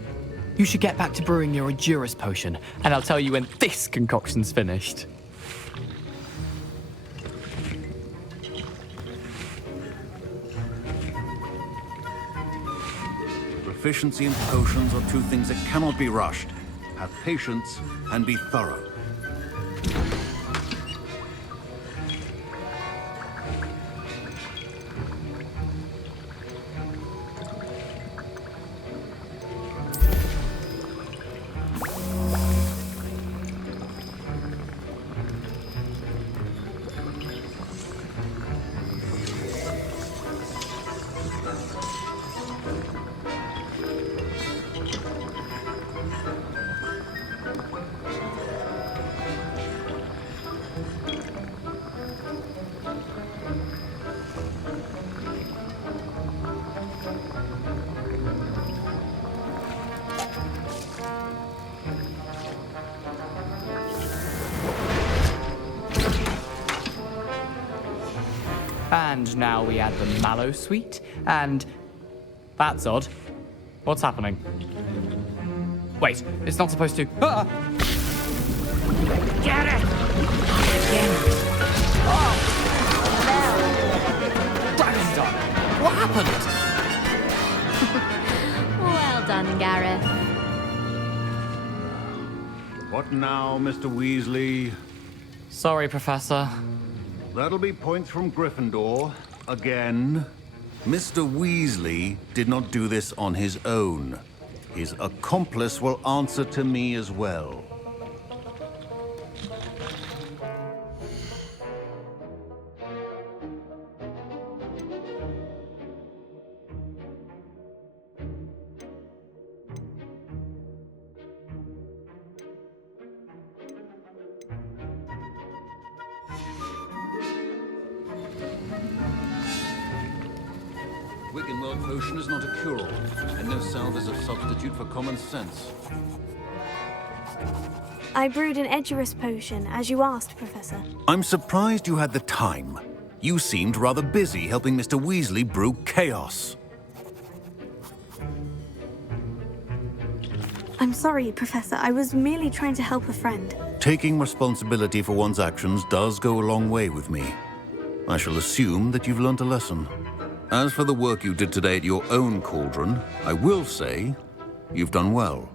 You should get back to brewing your Endurance potion, and I'll tell you when this concoction's finished. Proficiency in potions are two things that cannot be rushed. Have patience and be thorough. And now we add the mallow sweet, and... That's odd. What's happening? Wait, it's not supposed to... Ah! Get it! Dragon's done! What happened? Well done, Gareth. What now, Mr. Weasley? Sorry, Professor. That'll be points from Gryffindor. Again. Mr. Weasley did not do this on his own. His accomplice will answer to me as well. Wiggenweld potion is not a cure-all, and no salve is a substitute for common sense. I brewed an Edurus potion, as you asked, Professor. I'm surprised you had the time. You seemed rather busy helping Mr. Weasley brew chaos. I'm sorry, Professor. I was merely trying to help a friend. Taking responsibility for one's actions does go a long way with me. I shall assume that you've learnt a lesson. As for the work you did today at your own cauldron, I will say you've done well.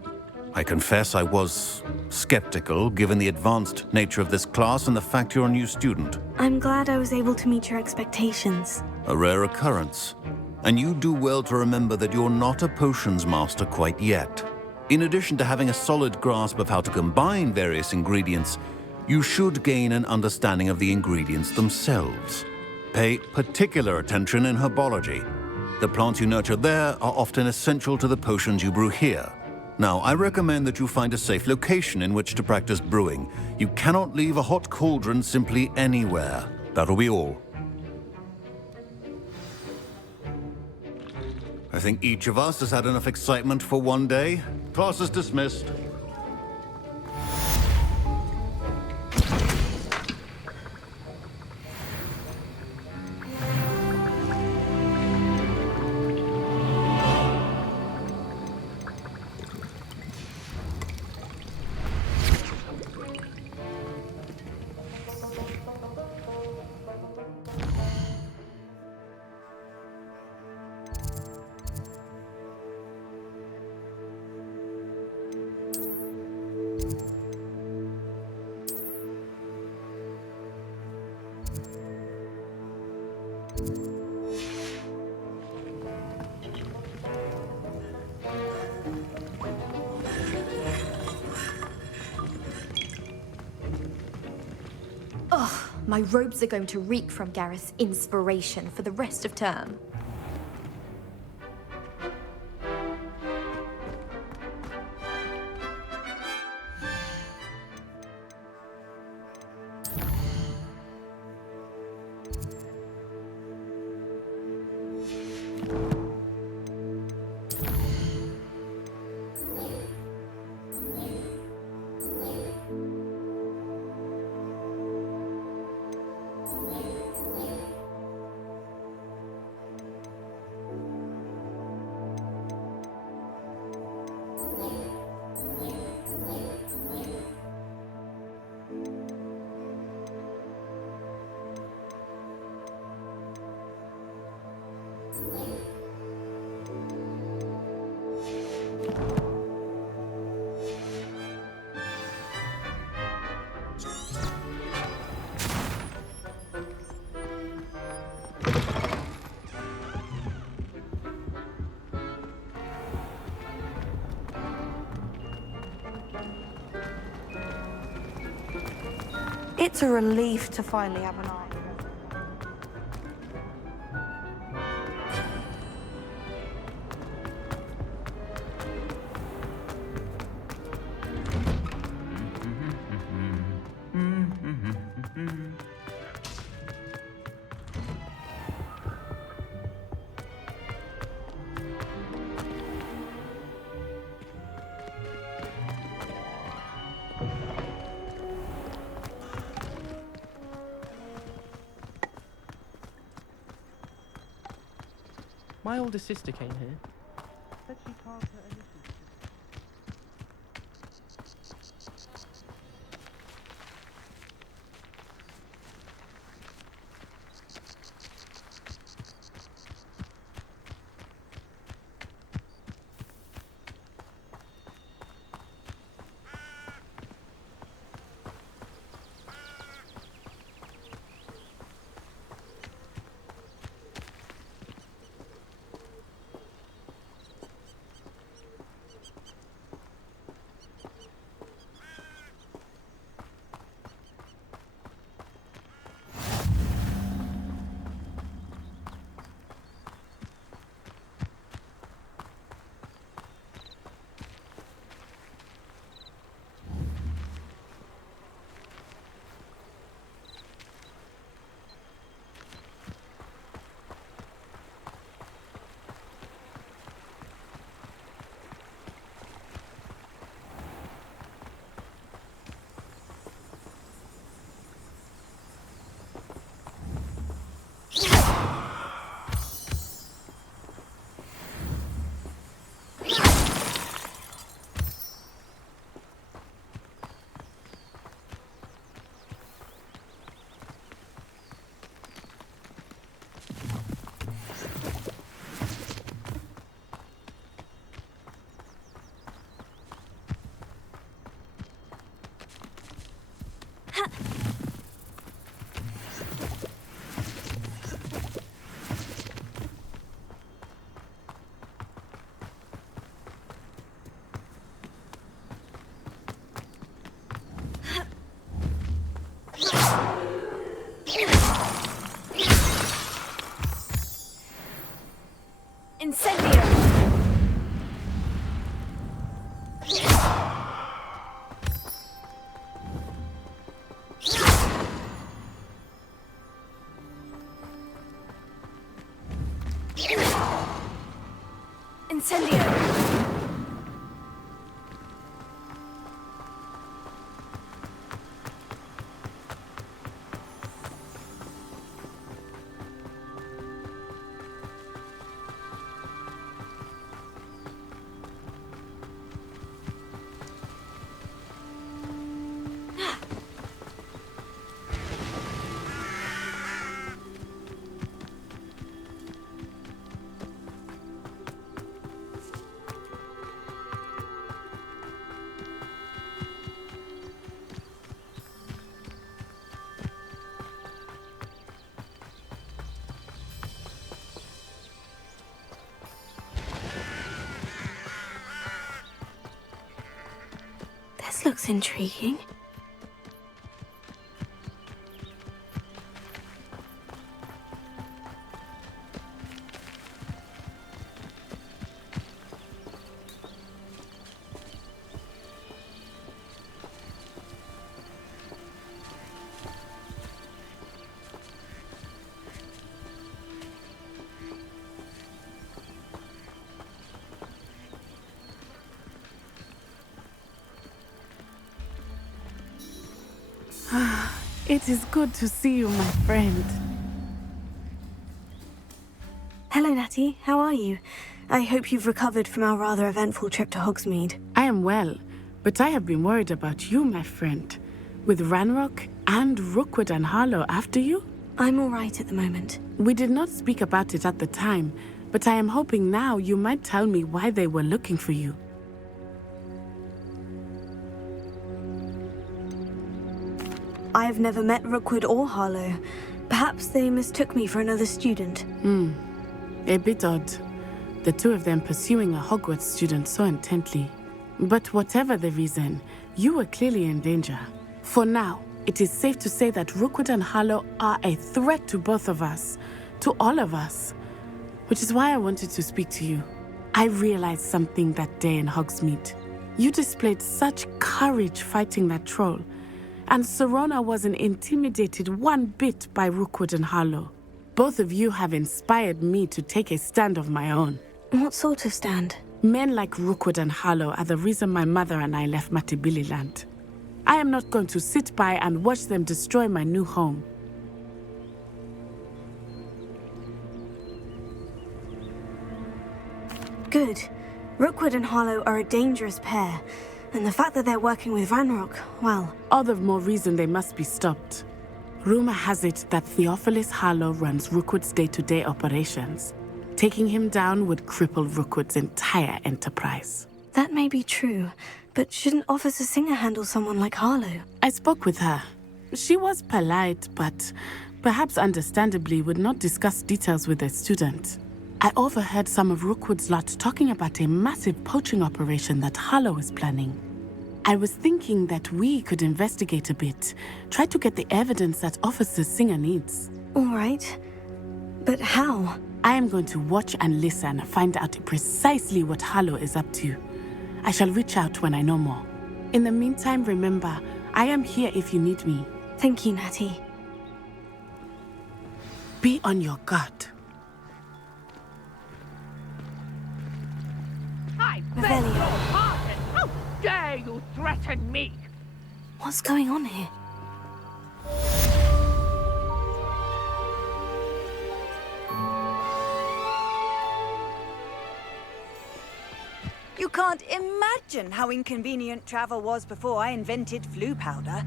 I confess I was skeptical, given the advanced nature of this class and the fact you're a new student. I'm glad I was able to meet your expectations. A rare occurrence. And you do well to remember that you're not a potions master quite yet. In addition to having a solid grasp of how to combine various ingredients, you should gain an understanding of the ingredients themselves. Pay particular attention in herbology. The plants you nurture there are often essential to the potions you brew here. Now, I recommend that you find a safe location in which to practice brewing. You cannot leave a hot cauldron simply anywhere. That'll be all. I think each of us has had enough excitement for one day. Class is dismissed. My robes are going to reek from Gareth's inspiration for the rest of term. It's a relief to finally have an eye. My older sister came here. Said she passed her initials. This looks intriguing. It is good to see you, my friend. Hello, Natty. How are you? I hope you've recovered from our rather eventful trip to Hogsmeade. I am well, but I have been worried about you, my friend. With Ranrok and Rookwood and Harlow after you, I'm all right at the moment. We did not speak about it at the time, but I am hoping now you might tell me why they were looking for you. I've never met Rookwood or Harlow. Perhaps they mistook me for another student. A bit odd. The two of them pursuing a Hogwarts student so intently. But whatever the reason, you were clearly in danger. For now, it is safe to say that Rookwood and Harlow are a threat to both of us. To all of us. Which is why I wanted to speak to you. I realized something that day in Hogsmeade. You displayed such courage fighting that troll. And Serona wasn't intimidated one bit by Rookwood and Harlow. Both of you have inspired me to take a stand of my own. What sort of stand? Men like Rookwood and Harlow are the reason my mother and I left Matibili land. I am not going to sit by and watch them destroy my new home. Good. Rookwood and Harlow are a dangerous pair, and the fact that they're working with Ranrok, well... All the more reason they must be stopped. Rumor has it that Theophilus Harlow runs Rookwood's day-to-day operations. Taking him down would cripple Rookwood's entire enterprise. That may be true, but shouldn't Officer Singer handle someone like Harlow? I spoke with her. She was polite, but perhaps understandably would not discuss details with a student. I overheard some of Rookwood's lot talking about a massive poaching operation that Harlow is planning. I was thinking that we could investigate a bit, try to get the evidence that Officer Singer needs. All right. But how? I am going to watch and listen, find out precisely what Harlow is up to. I shall reach out when I know more. In the meantime, remember, I am here if you need me. Thank you, Natty. Be on your guard. I beg your pardon! How dare you threaten me? What's going on here? You can't imagine how inconvenient travel was before I invented flu powder.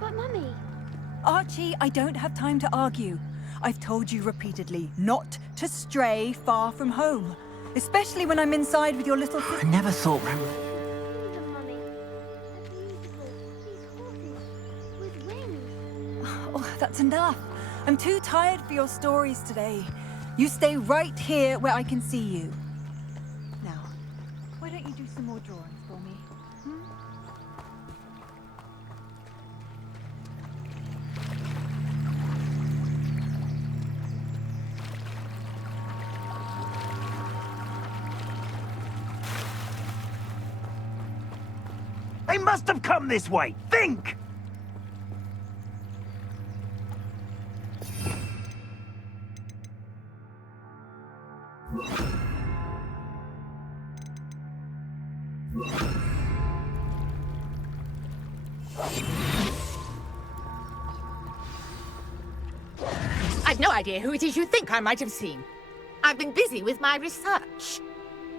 But Mummy... Archie, I don't have time to argue. I've told you repeatedly not to stray far from home. Especially when I'm inside with your little sister. I never thought... Oh, that's enough. I'm too tired for your stories today. You stay right here where I can see you. Now, why don't you do some more drawings for me? They must have come this way. Think! I've no idea who it is you think I might have seen. I've been busy with my research.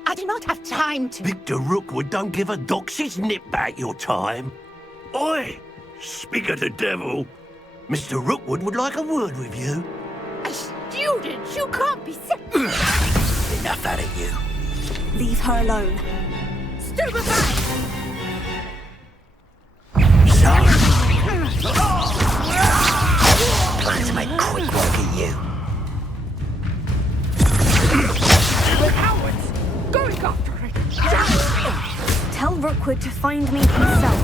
I do not have time to... Victor Rookwood don't give a doxy's nip back your time. Oi! Speak of the devil. Mr. Rookwood would like a word with you. A student? You can't be sick. Enough out of you. Leave her alone. Stupefy! Plan to make quick work of you. The cowards! Going after it! Tell Rookwood to find me himself.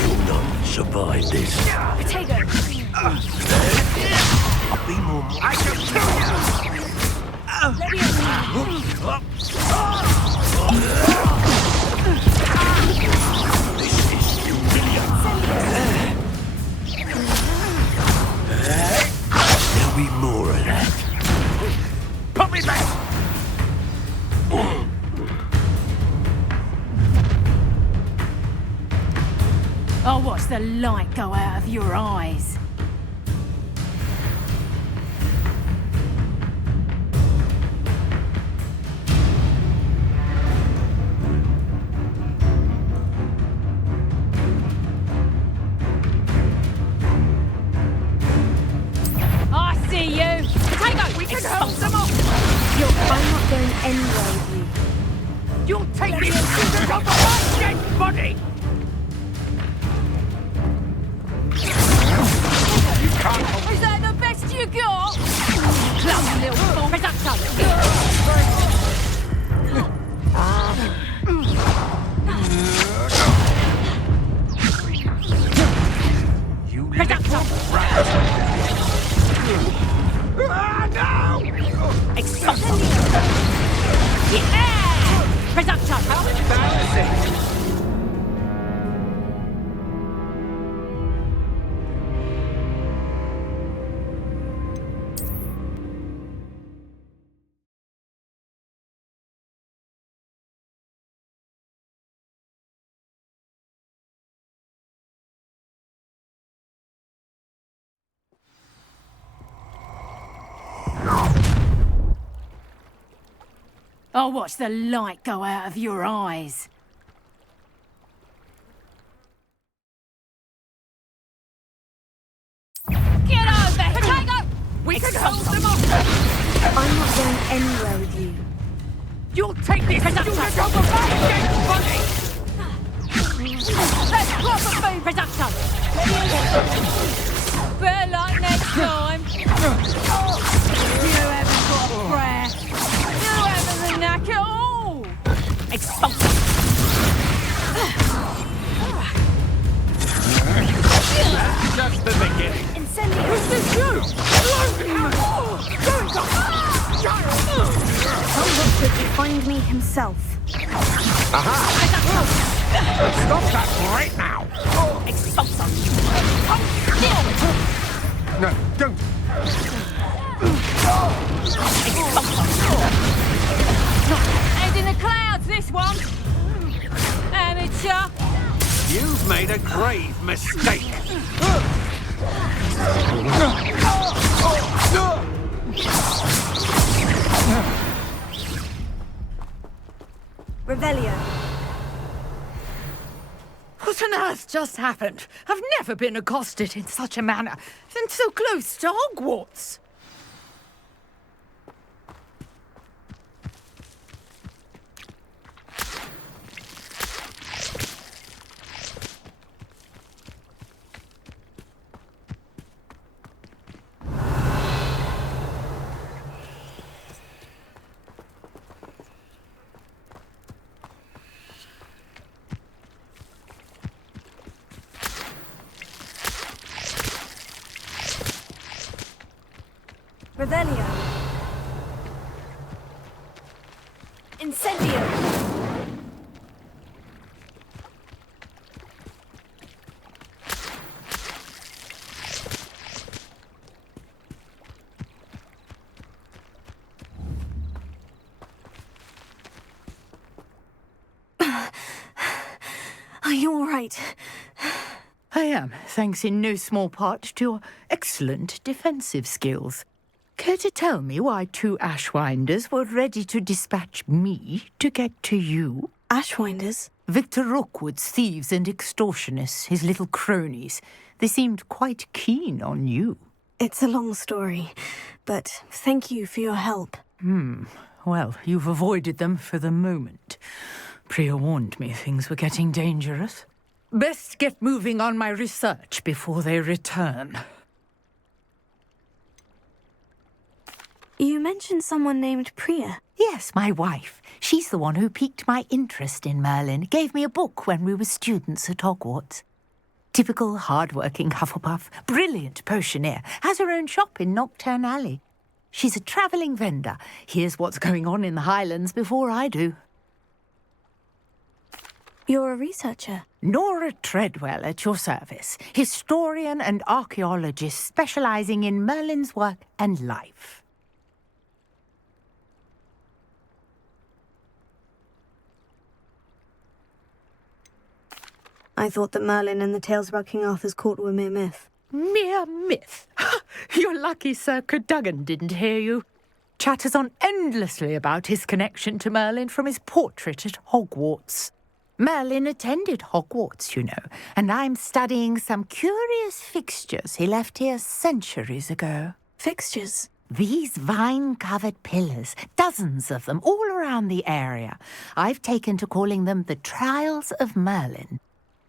You'll not survive this. Potato! I'll be more... I shall kill you! This is humiliating. There'll be more of that. Put me back! I'll watch the light go out of your eyes. anywhere with you. You'll take this student off my dead body! You can't... Is that the best you got? Clumsy little fool! You little rat! No! Expulsion! Yeah! Reduction! How embarrassing! I'll watch the light go out of your eyes. Get over here! Potato! We can hold them off! I'm not going anywhere with you. You'll take this student over my dead body! That's proper food production! Better luck next time. You haven't got a prayer. You haven't the knack at all. Expulsion! Just the beginning. Incendio! Who's this you? Hogwarts could find me himself. Aha! Stop that right now! Expulsion! No, don't! Head in the clouds, this one. Amateur. You've made a grave mistake! Revelio. What on earth just happened? I've never been accosted in such a manner, and so close to Hogwarts. Revelio. Incendio. Are you all right? I am, thanks in no small part to your excellent defensive skills. Care to tell me why 2 Ashwinders were ready to dispatch me to get to you? Ashwinders? Victor Rookwood's thieves and extortionists, his little cronies. They seemed quite keen on you. It's a long story, but thank you for your help. Well, you've avoided them for the moment. Priya warned me things were getting dangerous. Best get moving on my research before they return. You mentioned someone named Priya. Yes, my wife. She's the one who piqued my interest in Merlin. Gave me a book when we were students at Hogwarts. Typical hard-working Hufflepuff. Brilliant potioneer. Has her own shop in Nocturne Alley. She's a travelling vendor. Hears what's going on in the Highlands before I do. You're a researcher? Nora Treadwell at your service. Historian and archaeologist specialising in Merlin's work and life. I thought that Merlin and the tales about King Arthur's court were mere myth. Mere myth? You're lucky Sir Cadogan didn't hear you. Chatters on endlessly about his connection to Merlin from his portrait at Hogwarts. Merlin attended Hogwarts, you know, and I'm studying some curious fixtures he left here centuries ago. Fixtures? These vine-covered pillars, dozens of them, all around the area. I've taken to calling them the Trials of Merlin.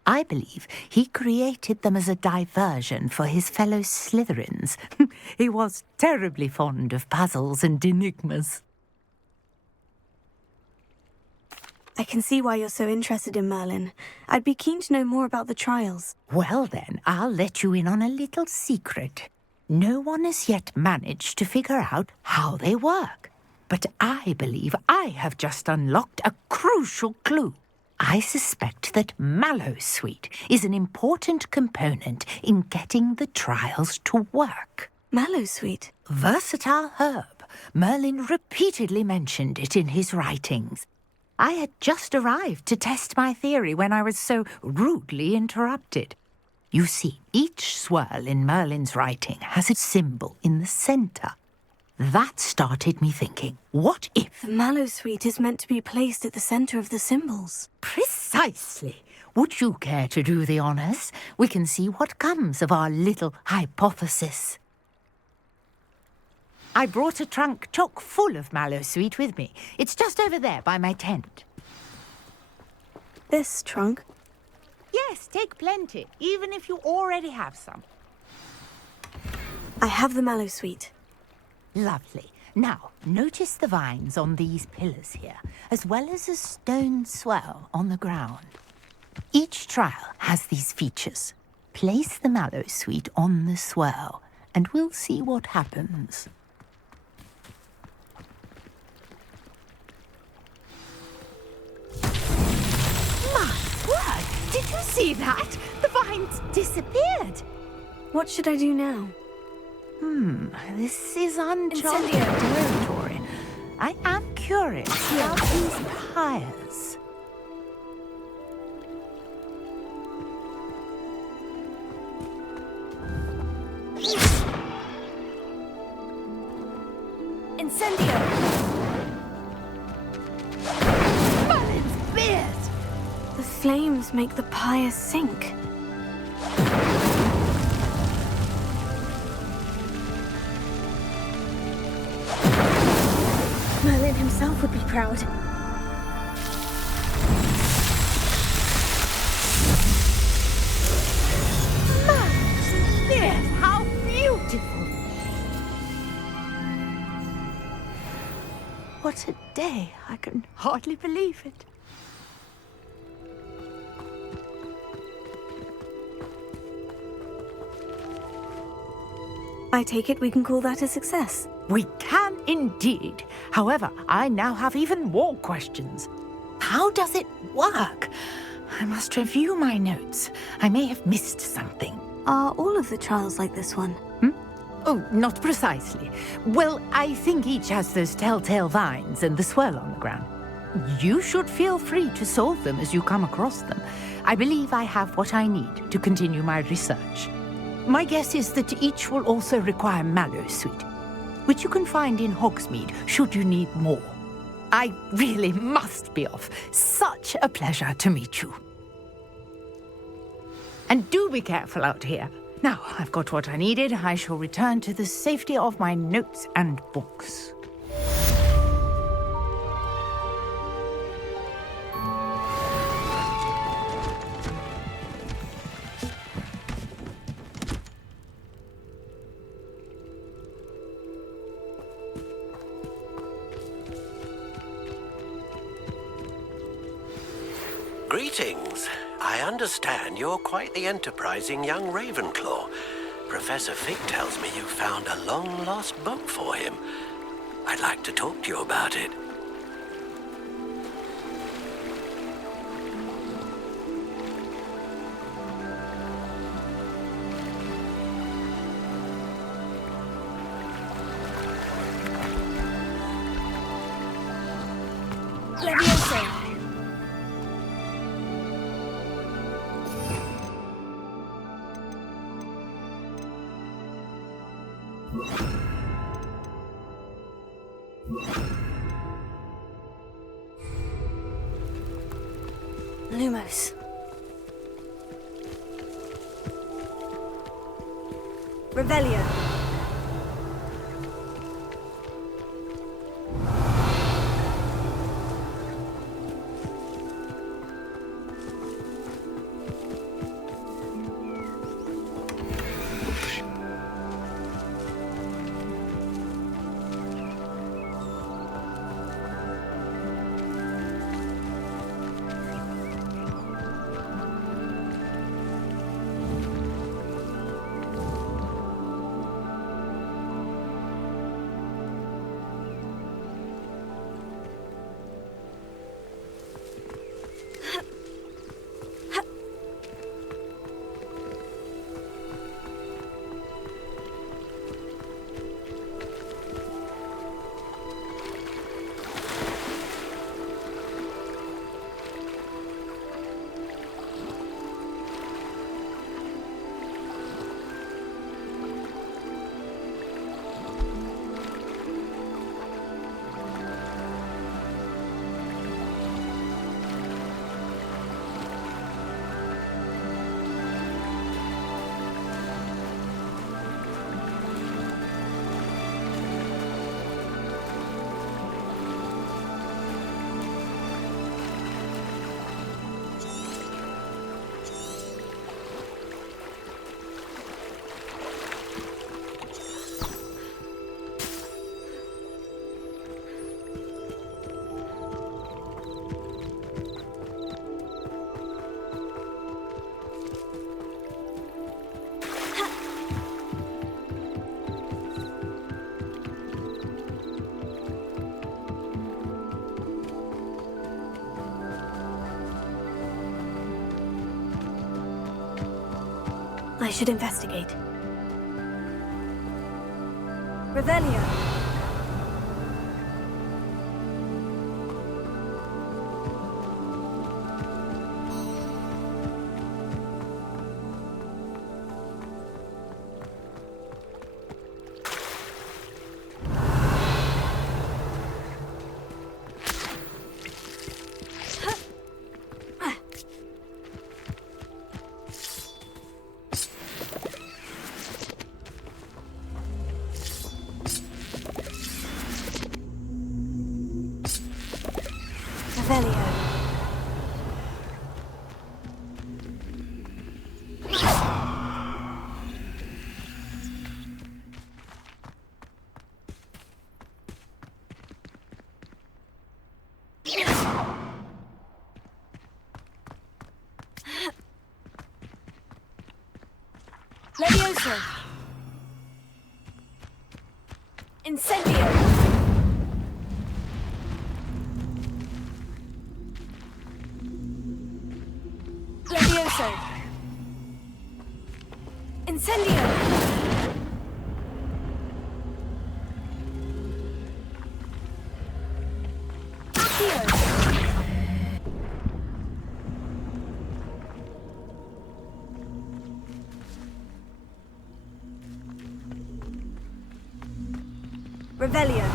I believe he created them as a diversion for his fellow Slytherins. He was terribly fond of puzzles and enigmas. I can see why you're so interested in Merlin. I'd be keen to know more about the trials. Well then, I'll let you in on a little secret. No one has yet managed to figure out how they work. But I believe I have just unlocked a crucial clue. I suspect that Mallowsweet is an important component in getting the trials to work. Mallowsweet? Versatile herb. Merlin repeatedly mentioned it in his writings. I had just arrived to test my theory when I was so rudely interrupted. You see, each swirl in Merlin's writing has a symbol in the centre. That started me thinking, what if... The Mallowsweet is meant to be placed at the centre of the symbols. Precisely. Would you care to do the honours? We can see what comes of our little hypothesis. I brought a trunk chock full of Mallowsweet with me. It's just over there by my tent. This trunk? Yes, take plenty, even if you already have some. I have the Mallowsweet. Lovely. Now, notice the vines on these pillars here, as well as a stone swell on the ground. Each trial has these features. Place the Mallowsweet on the swell, and we'll see what happens. My word! Did you see that? The vines disappeared. What should I do now? This is uncharted territory. I am curious about these pyres. Incendio! Merlin's beard! The flames make the pyre sink. Merlin himself would be proud. Merlin's beard! How beautiful! What a day! I can hardly believe it. I take it we can call that a success. We can indeed. However, I now have even more questions. How does it work? I must review my notes. I may have missed something. Are all of the trials like this one? Oh, not precisely. Well, I think each has those telltale vines and the swirl on the ground. You should feel free to solve them as you come across them. I believe I have what I need to continue my research. My guess is that each will also require Mallowsweet, which you can find in Hogsmeade should you need more. I really must be off. Such a pleasure to meet you. And do be careful out here. Now, I've got what I needed. I shall return to the safety of my notes and books. Greetings. I understand you're quite the enterprising young Ravenclaw. Professor Fig tells me you found a long-lost book for him. I'd like to talk to you about it. Leviosa! Lumos. Revelio. I should investigate. Revelio. Levioso! Incendio! Levioso! Incendio! Accio! Revelio.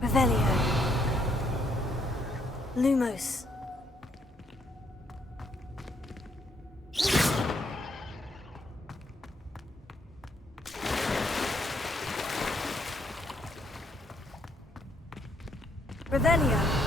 Revelio. Lumos. Revelio.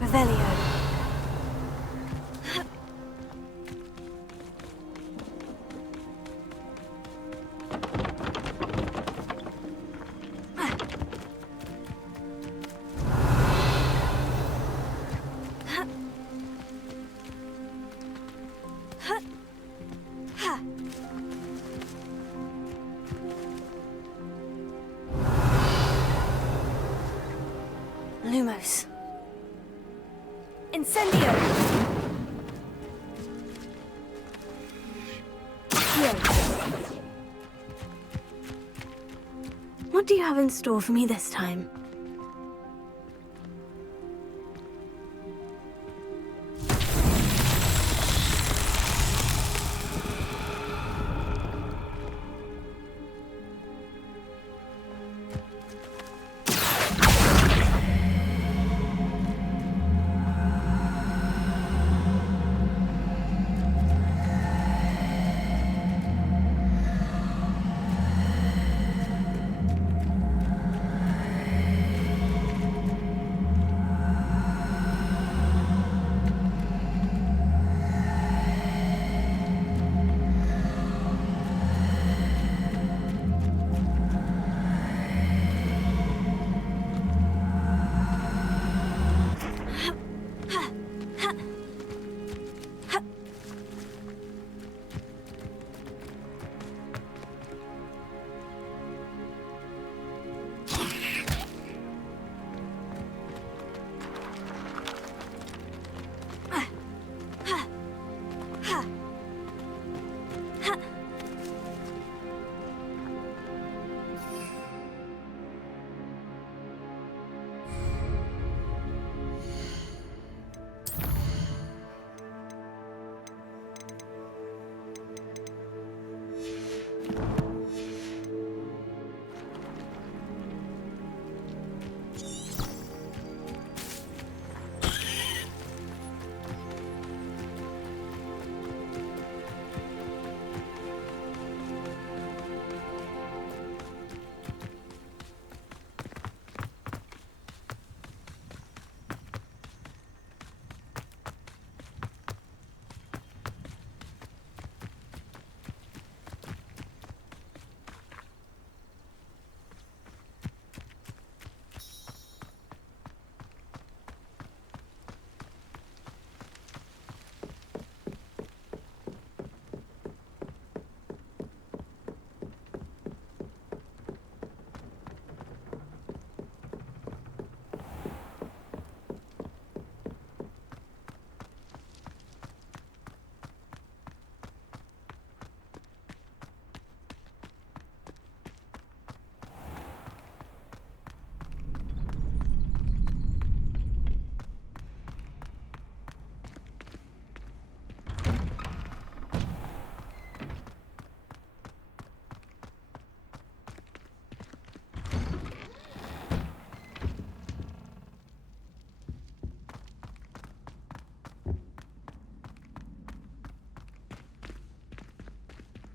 Revelio. Lumos. Incendio! What do you have in store for me this time?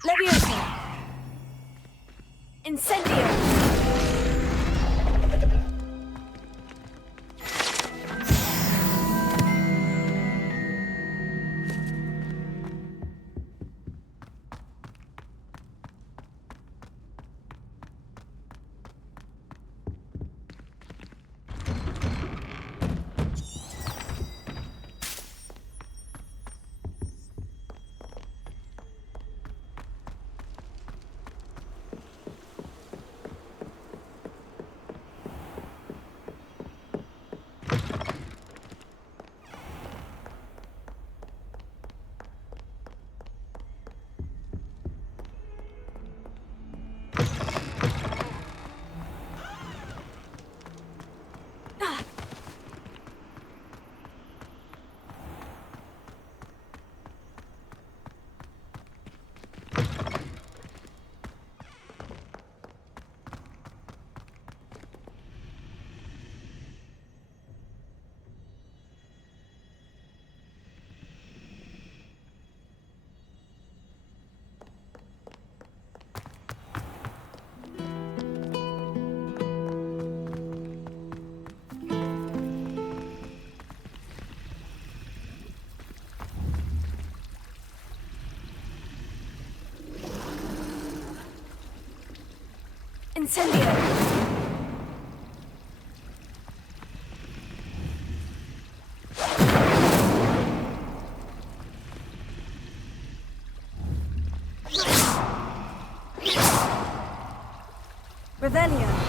Leviosa! Incendio! Incendio! Revelio!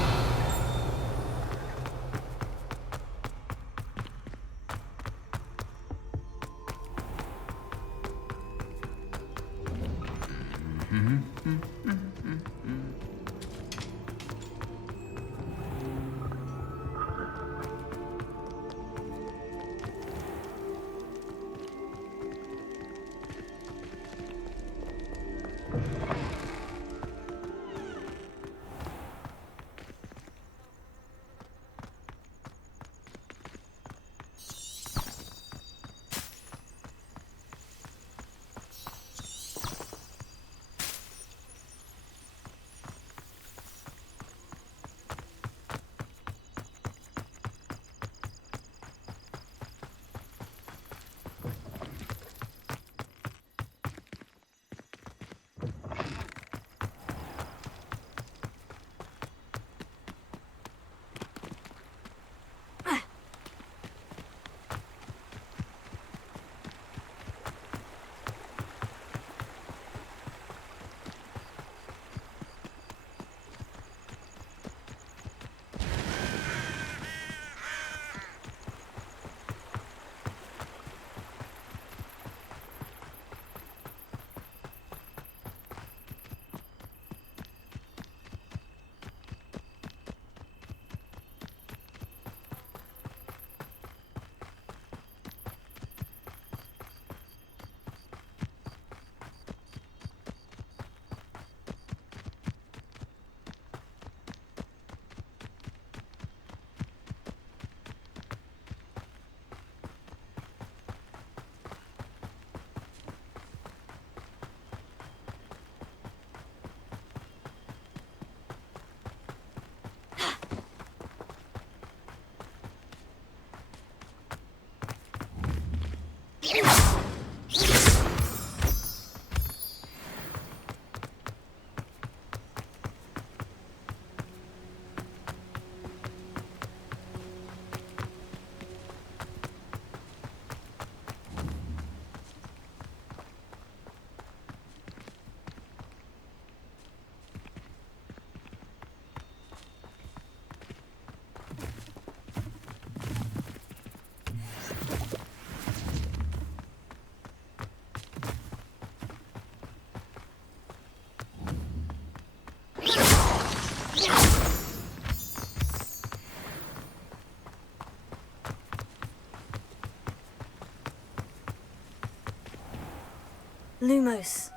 Lumos.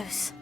close.